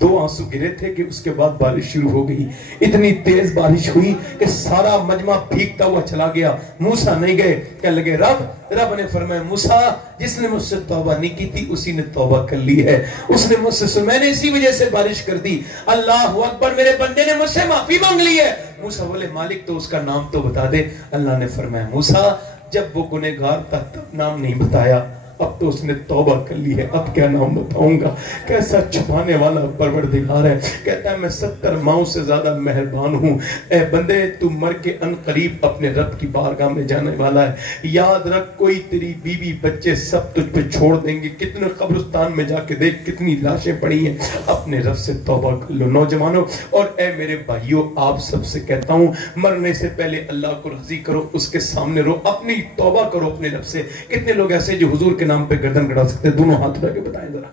2 آنسو گرے تھے کہ اس کے بعد بارش شروع ہو گئی. اتنی تیز بارش ہوئی کہ سارا مجمع بھیگتا ہوا چلا گیا. موسیٰ نہیں گئے. کہنے لگے رب نے فرمایا موسیٰ جس نے مجھ سے توبہ نہیں کی تھی اسی نے توبہ کر لی ہے. اس نے مجھ سے میں نے اسی وجہ سے بارش کر دی. اللہ اکبر میرے بندے نے مجھ سے معافی مانگ لی ہے. موسیٰ بولے مالک تو اس کا نام تو بتا دے. اللہ نے فرمایا موسیٰ جب وہ گنہگار تھا تب نام نہیں بتایا, اب تو اس نے توبہ کر لی ہے, اب کیا نام بتاؤں گا. کیسا چھپانے والا پروردگار ہے. کہتا ہے میں 70 ماؤں سے زیادہ مہربان ہوں. اے بندے تو مر کے ان قریب اپنے رب کی بارگاہ میں جانے والا ہے. یاد رکھ کوئی تیری بیوی بچے سب تجھ پہ چھوڑ دیں گے. کتنے قبرستان میں جا کے دیکھ کتنی لاشیں پڑی ہیں. اپنے رب سے توبہ کر لو نوجوانوں. اور اے میرے بھائیوں آپ سب سے کہتا ہوں مرنے سے پہلے اللہ کو راضی کرو, اس کے سامنے رو, اپنی توبہ کرو اپنے رب سے. کتنے لوگ ایسے جو حضور کے نام پہ گردن کٹا سکتے ہیں؟ دونوں ہاتھ اٹھا کے بتائیں ذرا,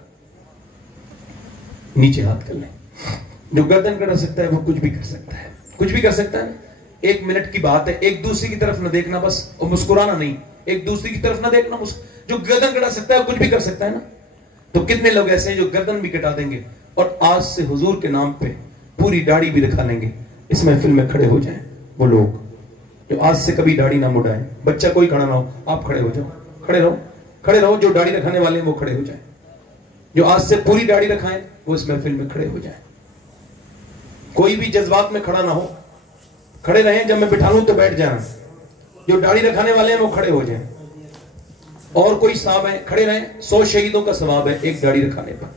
نیچے ہاتھ کر لیں. جو گردن کٹا سکتا ہے وہ کچھ بھی کر سکتا ہے, کچھ بھی کر سکتا ہے. 1 منٹ کی بات ہے, ایک دوسرے کی طرف نہ دیکھنا بس, اور مسکرانا نہیں, ایک دوسرے کی طرف نہ دیکھنا. جو گردن کٹا سکتا ہے کچھ بھی کر سکتا ہے نا. تو کتنے لوگ ایسے ہیں جو گردن بھی کٹا دیں گے اور آج سے حضور کے نام پہ پوری داڑھی بھی دکھا لیں گے. اس محفل میں کھڑے ہو جائیں وہ لوگ جو آج سے کبھی داڑھی نہ مڈائیں. بچہ کوئی کھڑا نہ ہو, آپ کھڑے ہو جاؤ, کھڑے رہو, کھڑے رہو. جو داڑھی رکھانے والے ہیں وہ کھڑے ہو جائیں. جو آج سے پوری داڑھی رکھائیں وہ اس محفل میں کھڑے ہو جائیں. کوئی بھی جذبات میں کھڑا نہ ہو, کھڑے رہیں. جب میں بٹھا لوں تو بیٹھ جانا. جو داڑھی رکھانے والے ہیں وہ کھڑے ہو جائیں. اور کوئی صاحب ہیں کھڑے رہیں. 100 شہیدوں کا ثواب ہے ایک داڑھی رکھانے پر.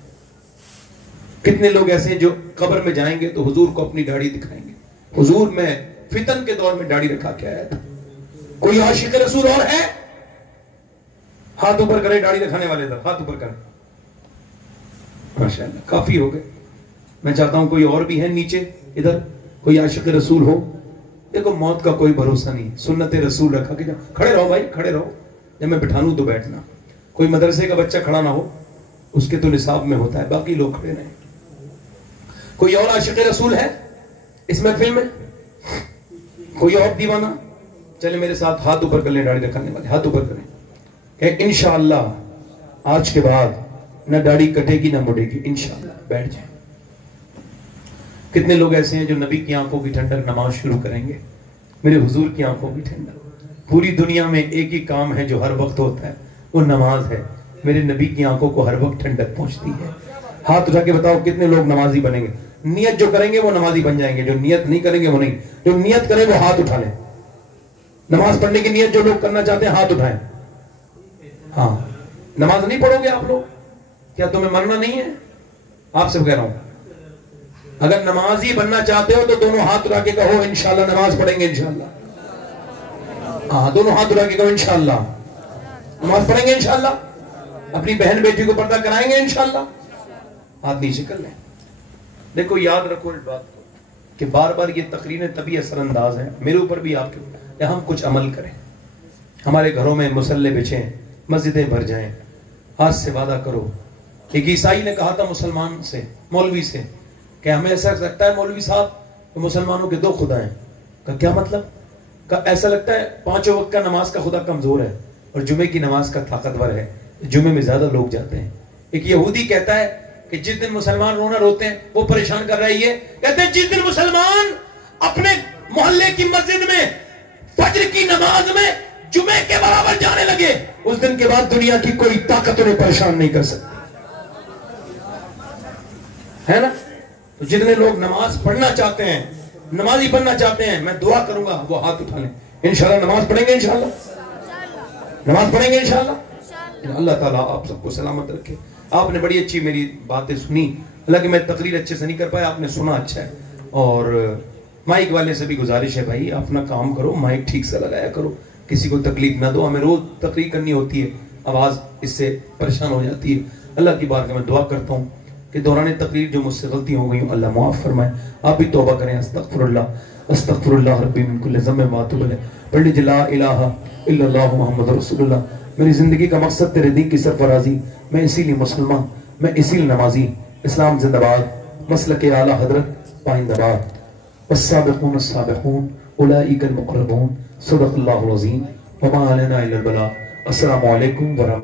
کتنے لوگ ایسے ہیں جو قبر میں جائیں گے تو حضور کو اپنی داڑھی دکھائیں گے. حضور میں فتن کے دور میں داڑھی رکھا کے آیا تھا. کوئی عاشق رسول اور ہے؟ ہاتھ اوپر کرے داڑھی رکھانے والے ادھر, ہاتھ اوپر کرے. ماشاءاللہ کافی ہو گئے. میں چاہتا ہوں کوئی اور بھی ہے نیچے ادھر, کوئی عاشق رسول ہو. دیکھو موت کا کوئی بھروسہ نہیں, سنت رسول رکھا کے جاؤ. کھڑے رہو بھائی, کھڑے رہو. جب میں بٹھانوں تو بیٹھنا. کوئی مدرسے کا بچہ کھڑا نہ ہو, اس کے تو نصاب میں ہوتا ہے, باقی لوگ کھڑے رہیں. کوئی اور عاشق رسول ہے اس محفل میں؟ کوئی اور دیوانہ؟ چلے میرے ساتھ ہاتھ اوپر کر لیں داڑھی رکھانے والے, ہاتھ اوپر کریں کہ انشاءاللہ آج کے بعد نہ داڑھی کٹے گی نہ مڑے گی انشاءاللہ. بیٹھ جائیں. کتنے لوگ ایسے ہیں جو نبی کی آنکھوں کی ٹھنڈک نماز شروع کریں گے. میرے حضور کی آنکھوں کی ٹھنڈک. پوری دنیا میں ایک ہی کام ہے جو ہر وقت ہوتا ہے, وہ نماز ہے. میرے نبی کی آنکھوں کو ہر وقت ٹھنڈک پہنچتی ہے. ہاتھ اٹھا کے بتاؤ کتنے لوگ نمازی بنیں گے. نیت جو کریں گے وہ نمازی بن جائیں گے, جو نیت نہیں کریں گے وہ نہیں. جو نیت کریں وہ ہاتھ اٹھا لیں. نماز پڑھنے کی نیت جو لوگ کرنا چاہتے ہیں ہاتھ اٹھائیں. ہاں نماز نہیں پڑھو گے آپ لوگ؟ کیا تمہیں مرنا نہیں ہے؟ آپ سے کہہ رہا ہوں اگر نمازی بننا چاہتے ہو تو دونوں ہاتھ اٹھا کے کہو انشاءاللہ نماز پڑھیں گے انشاءاللہ. ہاں دونوں ہاتھ اٹھا کے کہو انشاءاللہ نماز پڑھیں گے انشاءاللہ. اپنی بہن بیٹی کو پردہ کرائیں گے انشاءاللہ. ہاتھ نیچے کر لیں. دیکھو یاد رکھو اس بات کو کہ بار بار یہ تقریریں تبھی اثر انداز ہیں میرے اوپر بھی آپ کے اوپر, ہم کچھ عمل کریں. ہمارے گھروں میں مصلے بچھیں, مسجدیں بھر جائیں. آج سے وعدہ کرو. ایک عیسائی نے کہا تھا مسلمان سے, مولوی سے, کہ ہمیں ایسا لگتا ہے مولوی صاحب کہ مسلمانوں کے 2 خدا ہیں. کہا کیا مطلب؟ کہا ایسا لگتا ہے 5 وقت کا نماز کا خدا کمزور ہے اور جمعے کی نماز کا طاقتور ہے, جمعے میں زیادہ لوگ جاتے ہیں. ایک یہودی کہتا ہے کہ جس دن مسلمان رونا روتے ہیں وہ پریشان کر رہا ہے. یہ کہتے ہیں جس دن مسلمان اپنے محلے کی مسجد میں فجر کی نماز میں جمعے کے برابر جانے لگے, اس دن کے بعد دنیا کی کوئی طاقت انہیں پریشان نہیں کر سکتی ہے نا. تو جتنے لوگ نماز پڑھنا چاہتے ہیں, نمازی بننا چاہتے ہیں, میں دعا کروں گا وہ ہاتھ اٹھا لیں. انشاءاللہ نماز پڑھیں گے انشاءاللہ, نماز پڑھیں گے انشاءاللہ. اللہ تعالیٰ آپ سب کو سلامت رکھے. آپ نے بڑی اچھی میری باتیں سنی, حالانکہ میں تقریر اچھے سے نہیں کر پایا, آپ نے سنا اچھا ہے. اور مائک والے سے بھی گزارش ہے بھائی اپنا کام کرو, مائک ٹھیک سے لگایا کرو, کسی کو تکلیف نہ دو. ہمیں روز تقریر کرنی ہوتی ہے, آواز اس سے پریشان ہو جاتی ہے. اللہ کی بارگاہ میں دعا کرتا ہوں کہ دوران تقریر جو مجھ سے غلطیاں ہو گئی اللہ معاف فرمائے. آپ بھی توبہ کریں. استغفر اللہ ربی من کل ذنب و اتوب الیہ. پڑھ لیجیے لا الہ الا اللہ محمد رسول اللہ. میری زندگی کا مقصد تیرے دین کی سرفرازی, میں اسی لیے مسلمان, میں اسی لیے نمازی. اسلام زندہ باد, مسلک اعلی حضرت پائندہ باد. والسابقون السابقون اولئک المقربون. صدق اللہ العظیم وما علینا الا البلاغ. السلام علیکم ورحمۃ